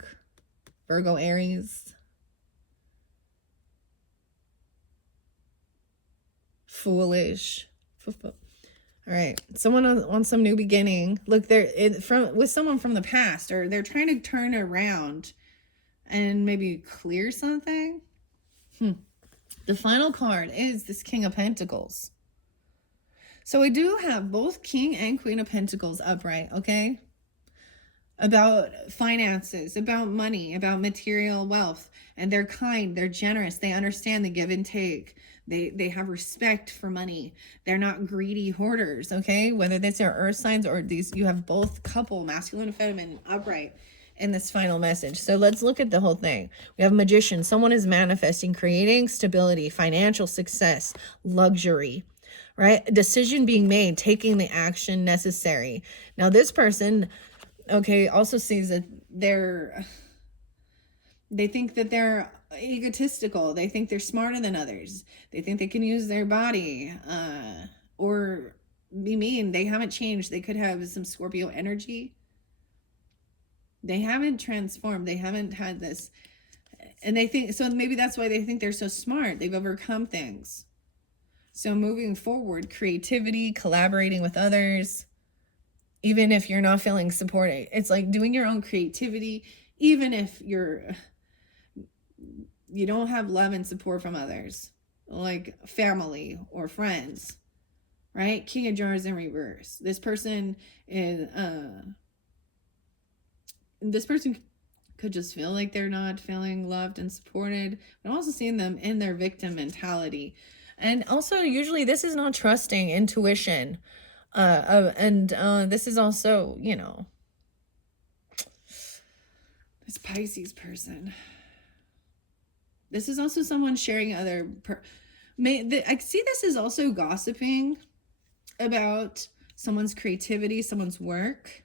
Virgo, Aries. Foolish. All right. Someone wants some new beginning. Look, they're with someone from the past, or they're trying to turn around and maybe clear something. The final card is this King of Pentacles. So we do have both King and Queen of Pentacles upright, okay? About finances, about money, about material wealth. And they're kind, they're generous, they understand the give and take. They have respect for money. They're not greedy hoarders, okay? Whether that's your earth signs or these, you have both couple, masculine and feminine, upright in this final message. So let's look at the whole thing. We have Magician. Someone is manifesting, creating stability, financial success, luxury, right? A decision being made, taking the action necessary. Now this person, okay, also sees that they think that they're egotistical. They think they're smarter than others. They think they can use their body or be mean. They haven't changed. They could have some Scorpio energy. They haven't transformed. They haven't had this. And they think, so maybe that's why they think they're so smart. They've overcome things. So moving forward, creativity, collaborating with others, even if you're not feeling supported. It's like doing your own creativity, even if you don't have love and support from others, like family or friends, right? King of Jars in reverse. This person could just feel like they're not feeling loved and supported. I'm also seeing them in their victim mentality. And also, usually this is not trusting intuition. This is also, you know, this Pisces person. This is also someone sharing other... I see this is also gossiping about someone's creativity, someone's work,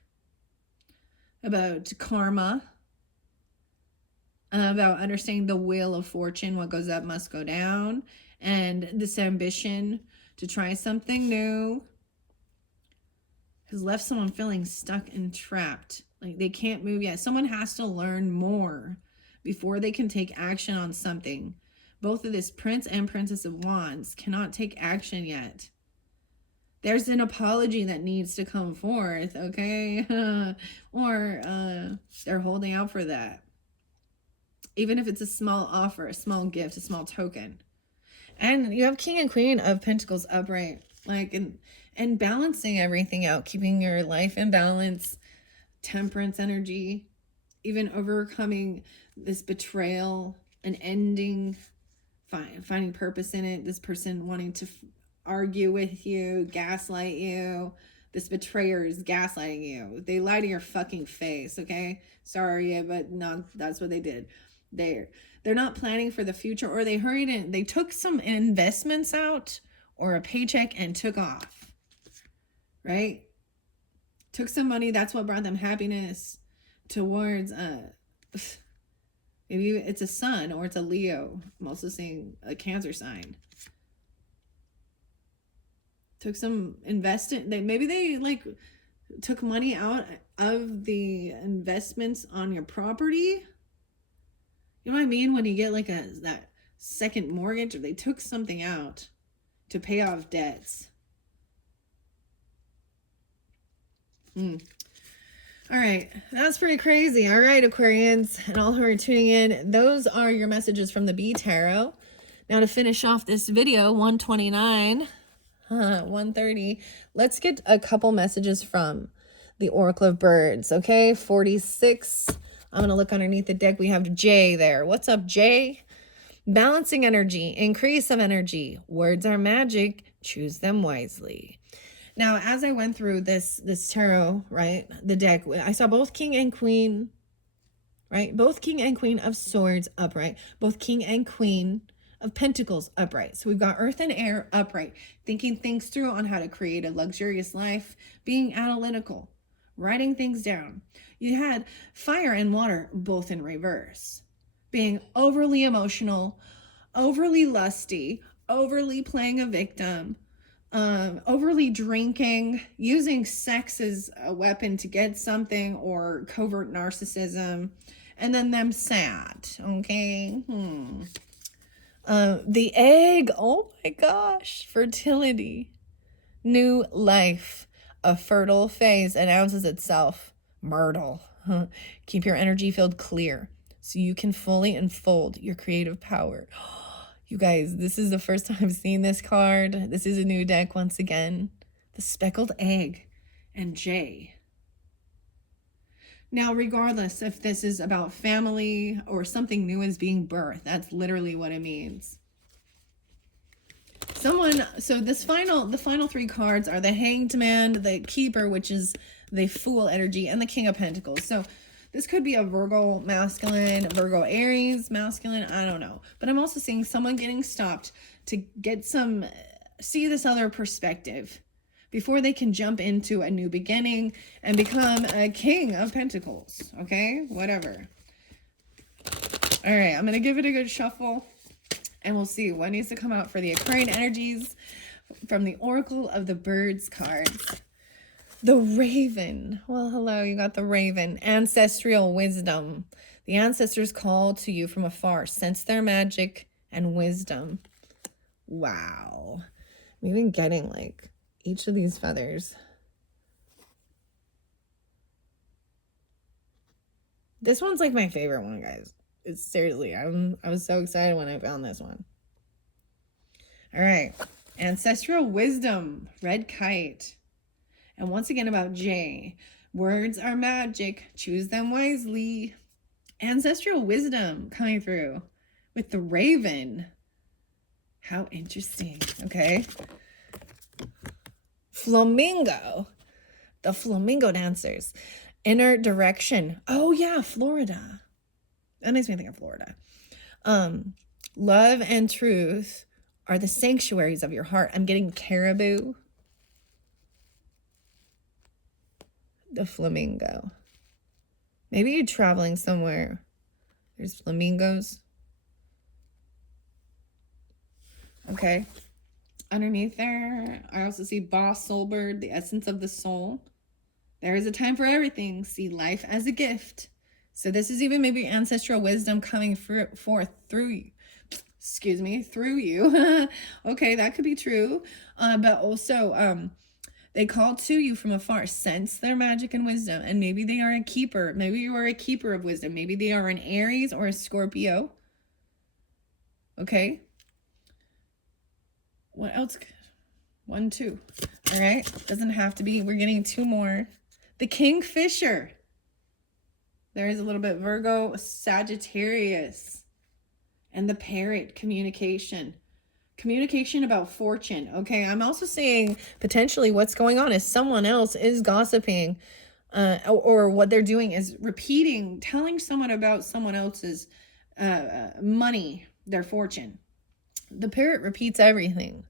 about karma, about understanding the wheel of fortune. What goes up must go down. And this ambition to try something new has left someone feeling stuck and trapped. Like they can't move yet. Someone has to learn more before they can take action on something. Both of this Prince and Princess of Wands cannot take action yet. There's an apology that needs to come forth, okay? Or they're holding out for that. Even if it's a small offer, a small gift, a small token. And you have King and Queen of Pentacles upright. Like, and balancing everything out. Keeping your life in balance. Temperance energy. Even overcoming this betrayal. An ending. Finding purpose in it. This person wanting to argue with you, gaslight you. This betrayer is gaslighting you. They lie to your fucking face, okay? Sorry, but no, that's what they did. They're not planning for the future, or they hurried in. They took some investments out or a paycheck and took off, right? Took some money. That's what brought them happiness towards, maybe it's a sun or it's a Leo. I'm also seeing a Cancer sign. Took some maybe they like took money out of the investments on your property. You know what I mean? When you get like that second mortgage, or they took something out to pay off debts. All right. That's pretty crazy. All right, Aquarians and all who are tuning in, those are your messages from the B Tarot. Now to finish off this video, 129, 130, let's get a couple messages from the Oracle of Birds. Okay, 46. I'm going to look underneath the deck. We have Jay there. What's up, Jay? Balancing energy, increase of energy. Words are magic. Choose them wisely. Now, as I went through this tarot, right, the deck, I saw both King and Queen, right? Both King and Queen of Swords upright. Both King and Queen of Pentacles upright. So we've got Earth and Air upright, thinking things through on how to create a luxurious life, being analytical, writing things down. You had Fire and Water both in reverse, being overly emotional, overly lusty, overly playing a victim, overly drinking, using sex as a weapon to get something, or covert narcissism, and then them sad. Okay. The egg. Oh my gosh. Fertility. New life. A fertile phase announces itself. Myrtle. Keep your energy field clear so you can fully unfold your creative power. You guys, this is the first time I've seen this card. This is a new deck once again. The Speckled Egg and Jay. Now, regardless if this is about family or something new is being birthed, that's literally what it means. So the final three cards are the Hanged Man, the Keeper, which is the Fool energy, and the King of Pentacles. So this could be a Virgo masculine, Virgo Aries masculine, I don't know. But I'm also seeing someone getting stopped to get see this other perspective before they can jump into a new beginning and become a King of Pentacles. Okay, whatever. All right, I'm going to give it a good shuffle and we'll see what needs to come out for the Aquarian energies from the Oracle of the Birds cards. The Raven. Well, hello, you got the Raven. Ancestral wisdom. The ancestors call to you from afar. Sense their magic and wisdom. Wow. I'm even getting like each of these feathers. This one's like my favorite one, guys. It's seriously, I was so excited when I found this one. All right. Ancestral wisdom. Red kite. And once again about Jay. Words are magic. Choose them wisely. Ancestral wisdom coming through with the Raven. How interesting. Okay. Flamingo. The flamingo dancers. Inner direction. Oh yeah, Florida. That makes me think of Florida. Love and truth are the sanctuaries of your heart. I'm getting caribou. The flamingo. Maybe you're traveling somewhere. There's flamingos. Okay. Underneath there, I also see Boss Soulbird, the essence of the soul. There is a time for everything. See life as a gift. So this is even maybe ancestral wisdom coming forth through you. Excuse me, through you. Okay, that could be true. But also, they call to you from afar. Sense their magic and wisdom. And maybe they are a keeper. Maybe you are a keeper of wisdom. Maybe they are an Aries or a Scorpio. Okay. What else? 1, 2. All right. Doesn't have to be. We're getting 2 more. The Kingfisher. There is a little bit Virgo, Sagittarius. And the Parrot, communication. Communication about fortune. Okay, I'm also seeing potentially what's going on is someone else is gossiping, or what they're doing is repeating, telling someone about someone else's money, their fortune. The parrot repeats everything.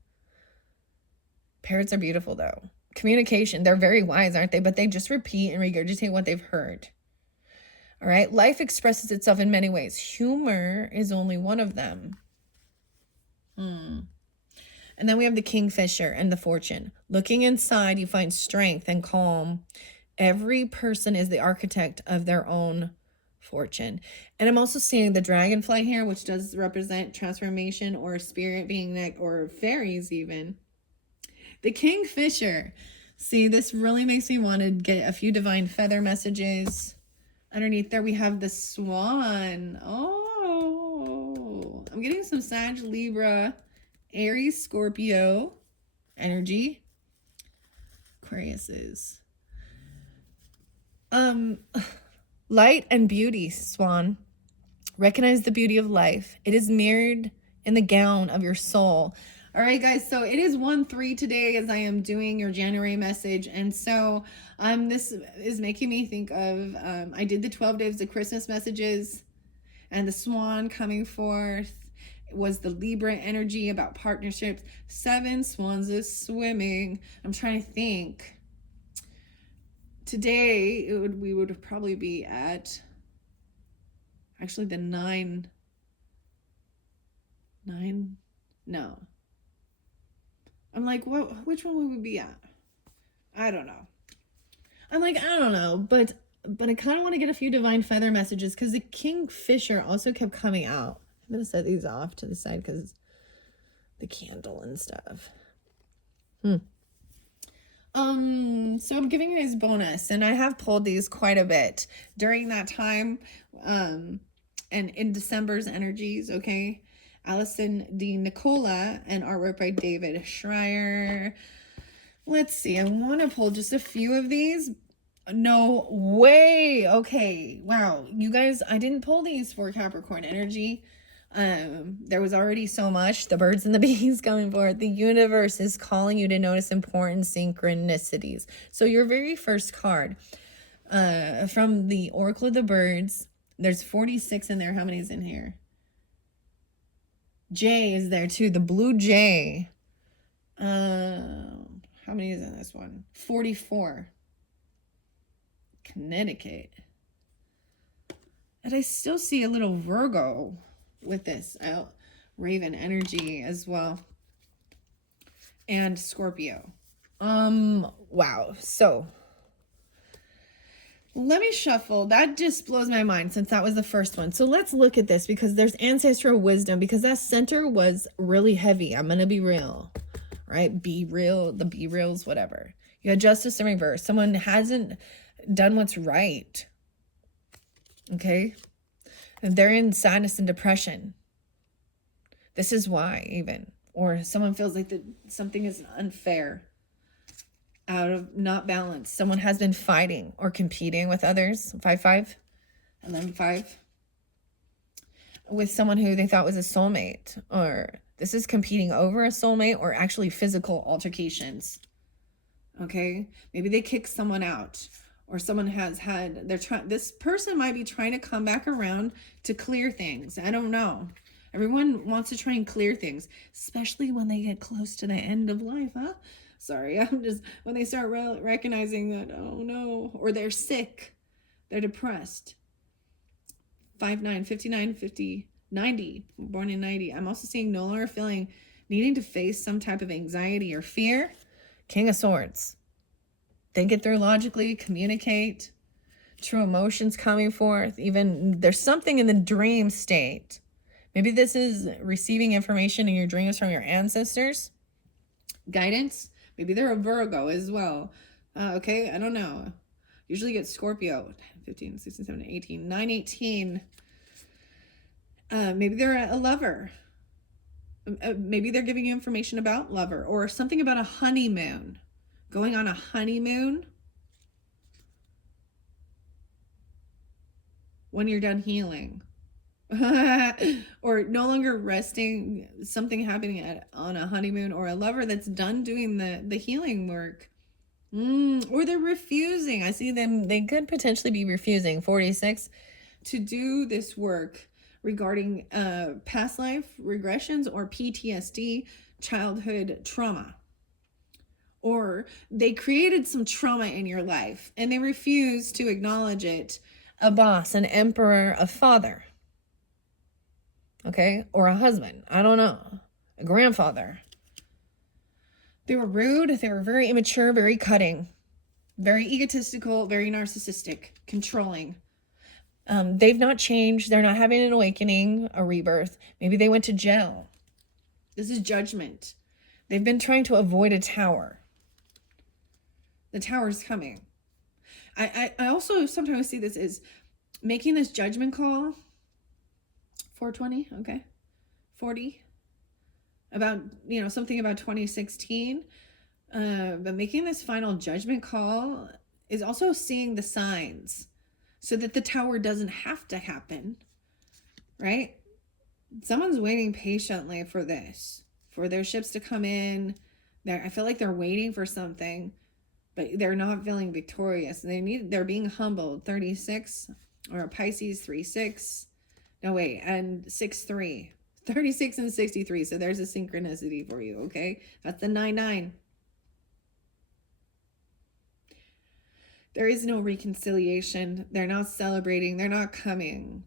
Parrots are beautiful though. Communication, they're very wise, aren't they? But they just repeat and regurgitate what they've heard. All right, life expresses itself in many ways. Humor is only one of them. And then we have the Kingfisher and the Fortune. Looking inside, you find strength and calm. Every person is the architect of their own fortune. And I'm also seeing the dragonfly here, which does represent transformation or spirit being, or fairies even. The Kingfisher. See, this really makes me want to get a few divine feather messages. Underneath there, we have the Swan. Oh, I'm getting some Sag, Libra, Aries, Scorpio energy. Aquarius is Um, light and beauty, Swan. Recognize the beauty of life. It is mirrored in the gown of your soul. All right, guys. So it is 1/3 today as I am doing your January message. And so this is making me think of, I did the 12 days of Christmas messages, and the swan coming forth was the Libra energy about partnerships. 7 swans is swimming. I'm trying to think. Today, we would probably be at actually the 9, no. I'm like, what? Which one would we be at? I don't know. I'm like, I don't know, but I kind of want to get a few divine feather messages because the kingfisher also kept coming out. I'm gonna set these off to the side because the candle and stuff. So I'm giving you guys bonus, and I have pulled these quite a bit during that time, and in December's energies. Okay, Allison D. Nicola and artwork by David Schreier. Let's see. I want to pull just a few of these. No way. Okay. Wow. You guys, I didn't pull these for Capricorn energy. There was already so much. The birds and the bees coming forward. The universe is calling you to notice important synchronicities. So your very first card, from the Oracle of the Birds, there's 46 in there. How many is in here? J is there too. The blue J. How many is in this one? 44. Connecticut. And I still see a little Virgo with this Raven energy as well. And Scorpio. Wow. So let me shuffle. That just blows my mind since that was the first one. So let's look at this because there's ancestral wisdom, because that center was really heavy. I'm going to be real, right? Be real, the be reals, whatever. You had justice in reverse. Someone hasn't done what's right. Okay. And they're in sadness and depression. This is why, even. Or someone feels like something is unfair, out of not balance. Someone has been fighting or competing with others. 5-5. 11-5. With someone who they thought was a soulmate. Or this is competing over a soulmate or actually physical altercations. Okay? Maybe they kicked someone out. Or someone has had, this person might be trying to come back around to clear things. I don't know. Everyone wants to try and clear things, especially when they get close to the end of life, huh? Sorry, when they start recognizing that, oh no, or they're sick, they're depressed. 5-9, 59, 50, 90, born in 90. I'm also seeing no longer needing to face some type of anxiety or fear. King of Swords. Think it through logically, communicate, true emotions coming forth. Even there's something in the dream state. Maybe this is receiving information in your dreams from your ancestors. Guidance. Maybe they're a Virgo as well. Okay, I don't know. Usually get Scorpio. 15, 16, 17, 18, 9, 18. Maybe they're a lover. Maybe they're giving you information about lover or something about a honeymoon. Going on a honeymoon when you're done healing. Or no longer resting, something happening on a honeymoon, or a lover that's done doing the healing work. Or they're refusing. I see them, they could potentially be refusing, 46, to do this work regarding past life regressions or PTSD, childhood trauma. Or they created some trauma in your life and they refuse to acknowledge it. A boss, an emperor, a father. Okay? Or a husband. I don't know. A grandfather. They were rude. They were very immature, very cutting. Very egotistical, very narcissistic, controlling. They've not changed. They're not having an awakening, a rebirth. Maybe they went to jail. This is judgment. They've been trying to avoid a tower. The tower's coming. I also sometimes see this as making this judgment call. 420, okay. 40. About, something about 2016. But making this final judgment call is also seeing the signs so that the tower doesn't have to happen, right? Someone's waiting patiently for this, for their ships to come in. I feel like they're waiting for something, but they're not feeling victorious. They're being humbled. 36, or a Pisces 3-6. No, wait, and 6-3. 36 and 63. So there's a synchronicity for you, okay? That's the 9-9. There is no reconciliation. They're not celebrating. They're not coming.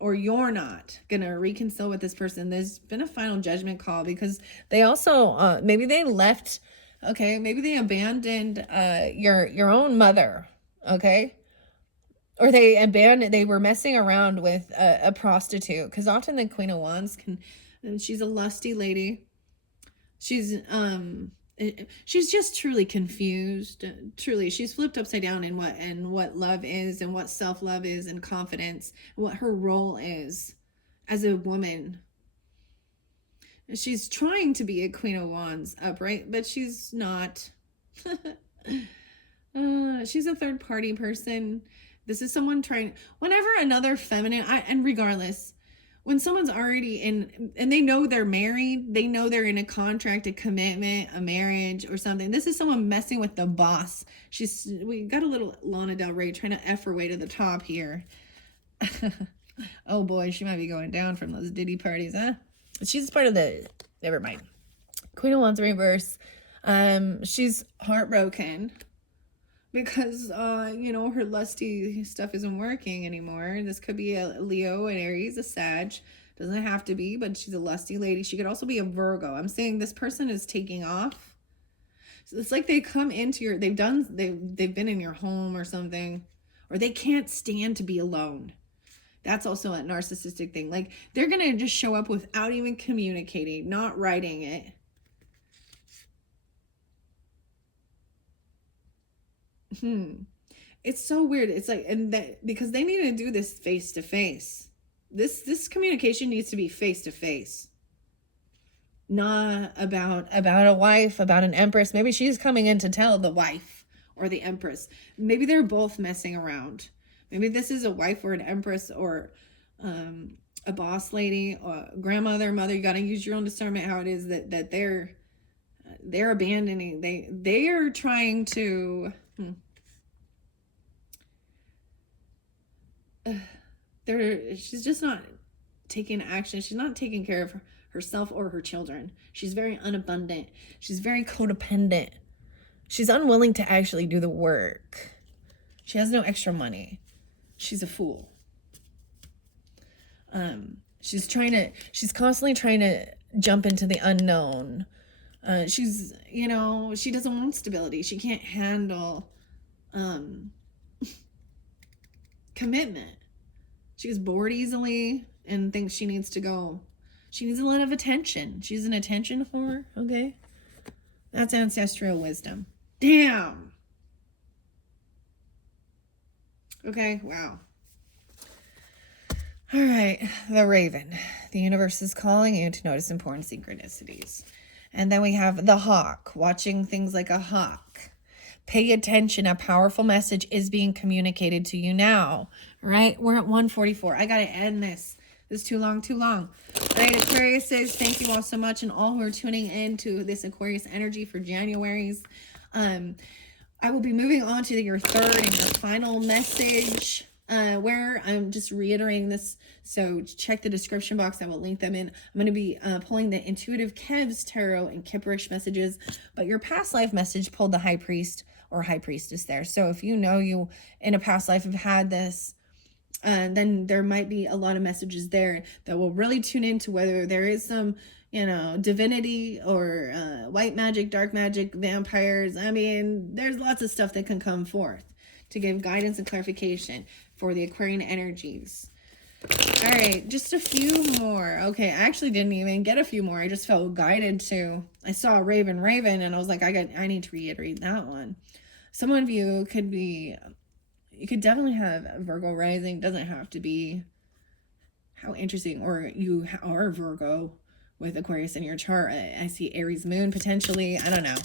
Or you're not going to reconcile with this person. There's been a final judgment call because they also, maybe they left, okay? Maybe they abandoned your own mother, okay? Or they were messing around with a prostitute. Because often the Queen of Wands and she's a lusty lady. She's just truly confused. Truly, she's flipped upside down in what love is, and what self-love is, and confidence, and what her role is as a woman. She's trying to be a Queen of Wands upright, but she's not. She's a third party person. This is someone trying, whenever another feminine, and regardless, when someone's already in, and they know they're married, they know they're in a contract, a commitment, a marriage or something. This is someone messing with the boss. We got a little Lana Del Rey trying to F her way to the top here. Oh boy, she might be going down from those Diddy parties, huh? She's part of never mind. Queen of Wands reverse. She's heartbroken because, her lusty stuff isn't working anymore. This could be a Leo, an Aries, a Sag. Doesn't have to be, but she's a lusty lady. She could also be a Virgo. I'm saying this person is taking off. So it's like they come into they've been in your home or something, or they can't stand to be alone. That's also a narcissistic thing. Like, they're going to just show up without even communicating, not writing it. It's so weird. It's like, because they need to do this face to face. This communication needs to be face to face. Not about a wife, about an empress. Maybe she's coming in to tell the wife or the empress. Maybe they're both messing around. Maybe this is a wife or an empress, or a boss lady, or grandmother, mother. You got to use your own discernment how it is that they're abandoning. They are trying to. She's just not taking action. She's not taking care of herself or her children. She's very unabundant. She's very codependent. She's unwilling to actually do the work. She has no extra money. She's a fool. She's constantly trying to jump into the unknown. She doesn't want stability. She can't handle commitment. She gets bored easily and thinks she needs to go. She needs a lot of attention. She's an attention whore, okay? That's ancestral wisdom. Damn. Okay, wow. All right, the Raven. The universe is calling you to notice important synchronicities. And then we have the Hawk, watching things like a hawk. Pay attention. A powerful message is being communicated to you now, right? We're at 1:44. I got to end this. This is too long. All right, Aquarius says, thank you all so much, and all who are tuning in to this Aquarius energy for January's. I will be moving on to your third and your final message, where I'm just reiterating this. So check the description box. I will link them in. I'm going to be pulling the Intuitive Kev's Tarot and Kipperish messages, but your past life message pulled the High Priest or High Priestess there. So if you know you in a past life have had this, then there might be a lot of messages there that will really tune into whether there is some, divinity or white magic, dark magic, vampires. I mean, there's lots of stuff that can come forth to give guidance and clarification for the Aquarian energies. All right, just a few more. Okay, I actually didn't even get a few more. I just felt guided to. I saw Raven, and I was like, I need to reiterate that one. Some of you could definitely have Virgo rising. Doesn't have to be. How interesting. Or you are Virgo with Aquarius in your chart. I see Aries moon potentially. I don't know.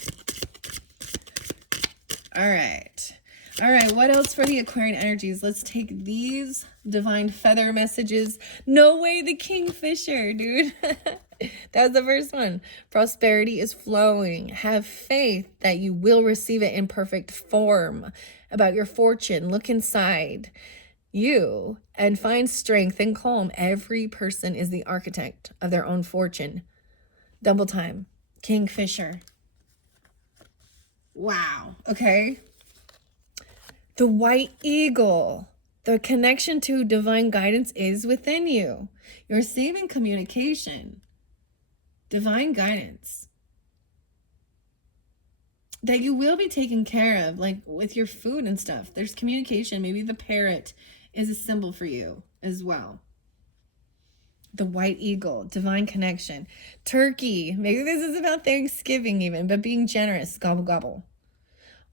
All right. All right, what else for the Aquarian energies? Let's take these divine feather messages. No way, the Kingfisher, dude. That was the first one. Prosperity is flowing. Have faith that you will receive it in perfect form. About your fortune, look inside you and find strength and calm. Every person is the architect of their own fortune. Double time. Kingfisher. Wow. Okay. The white eagle. The connection to divine guidance is within you. You're receiving communication. Divine guidance. That you will be taken care of, like with your food and stuff. There's communication. Maybe the parrot is a symbol for you as well. The white eagle, divine connection. Turkey. Maybe this is about Thanksgiving even, but being generous. Gobble, gobble.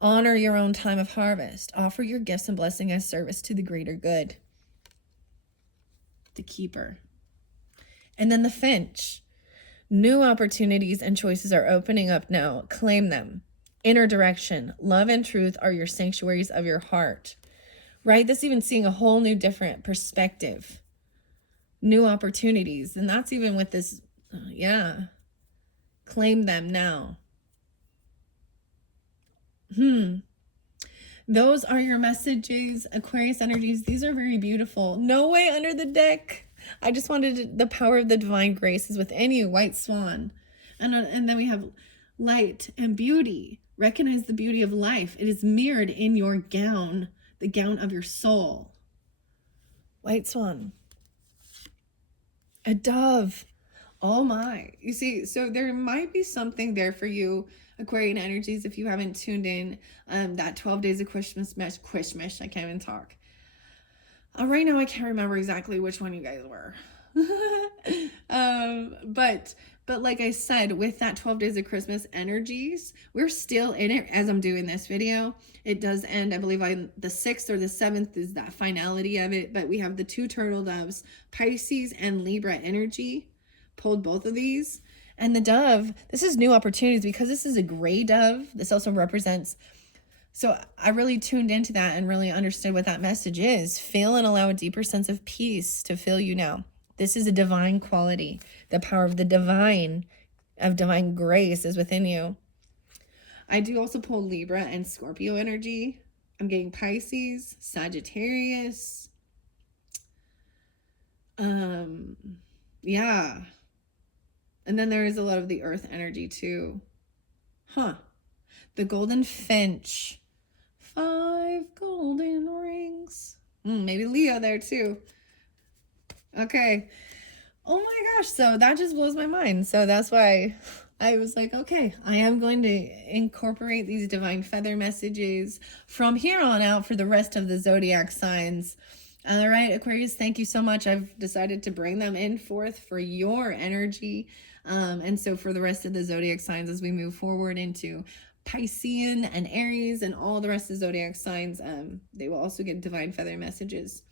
Honor your own time of harvest. Offer your gifts and blessing as service to the greater good. The keeper. And then the finch. New opportunities and choices are opening up now. Claim them. Inner direction. Love and truth are your sanctuaries of your heart. Right? This even seeing a whole new different perspective. New opportunities. And that's even with this, yeah. Claim them now. Those are your messages, Aquarius energies. These are very beautiful. No way under the deck. I just wanted the power of the divine grace is within you, white swan. And then we have light and beauty. Recognize the beauty of life. It is mirrored in your gown, the gown of your soul. White swan. A dove. Oh my. You see, so there might be something there for you, Aquarian energies, if you haven't tuned in. That 12 days of Christmas, I can't even talk. Right now, I can't remember exactly which one you guys were. But like I said, with that 12 days of Christmas energies, we're still in it as I'm doing this video. It does end, I believe, on the 6th or the 7th is that finality of it. But we have the 2 turtle doves, Pisces and Libra energy. Pulled both of these. And the dove, this is new opportunities because this is a gray dove. This also represents, so I really tuned into that and really understood what that message is. Feel and allow a deeper sense of peace to fill you now. This is a divine quality. The power of the divine, of divine grace is within you. I do also pull Libra and Scorpio energy. I'm getting Pisces, Sagittarius. Yeah. And then there is a lot of the earth energy too. The golden finch. 5 golden rings. Maybe Leo there too. Okay. Oh my gosh. So that just blows my mind. So that's why I was like, okay, I am going to incorporate these divine feather messages from here on out for the rest of the zodiac signs. All right, Aquarius, thank you so much. I've decided to bring them in forth for your energy. And so for the rest of the zodiac signs, as we move forward into Piscean and Aries and all the rest of the zodiac signs, they will also get divine feather messages.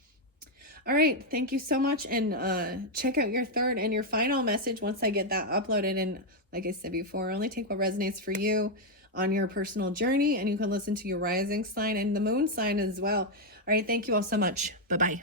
All right, thank you so much. And check out your third and your final message once I get that uploaded. And like I said before, only take what resonates for you on your personal journey. And you can listen to your rising sign and the moon sign as well. All right, thank you all so much. Bye-bye.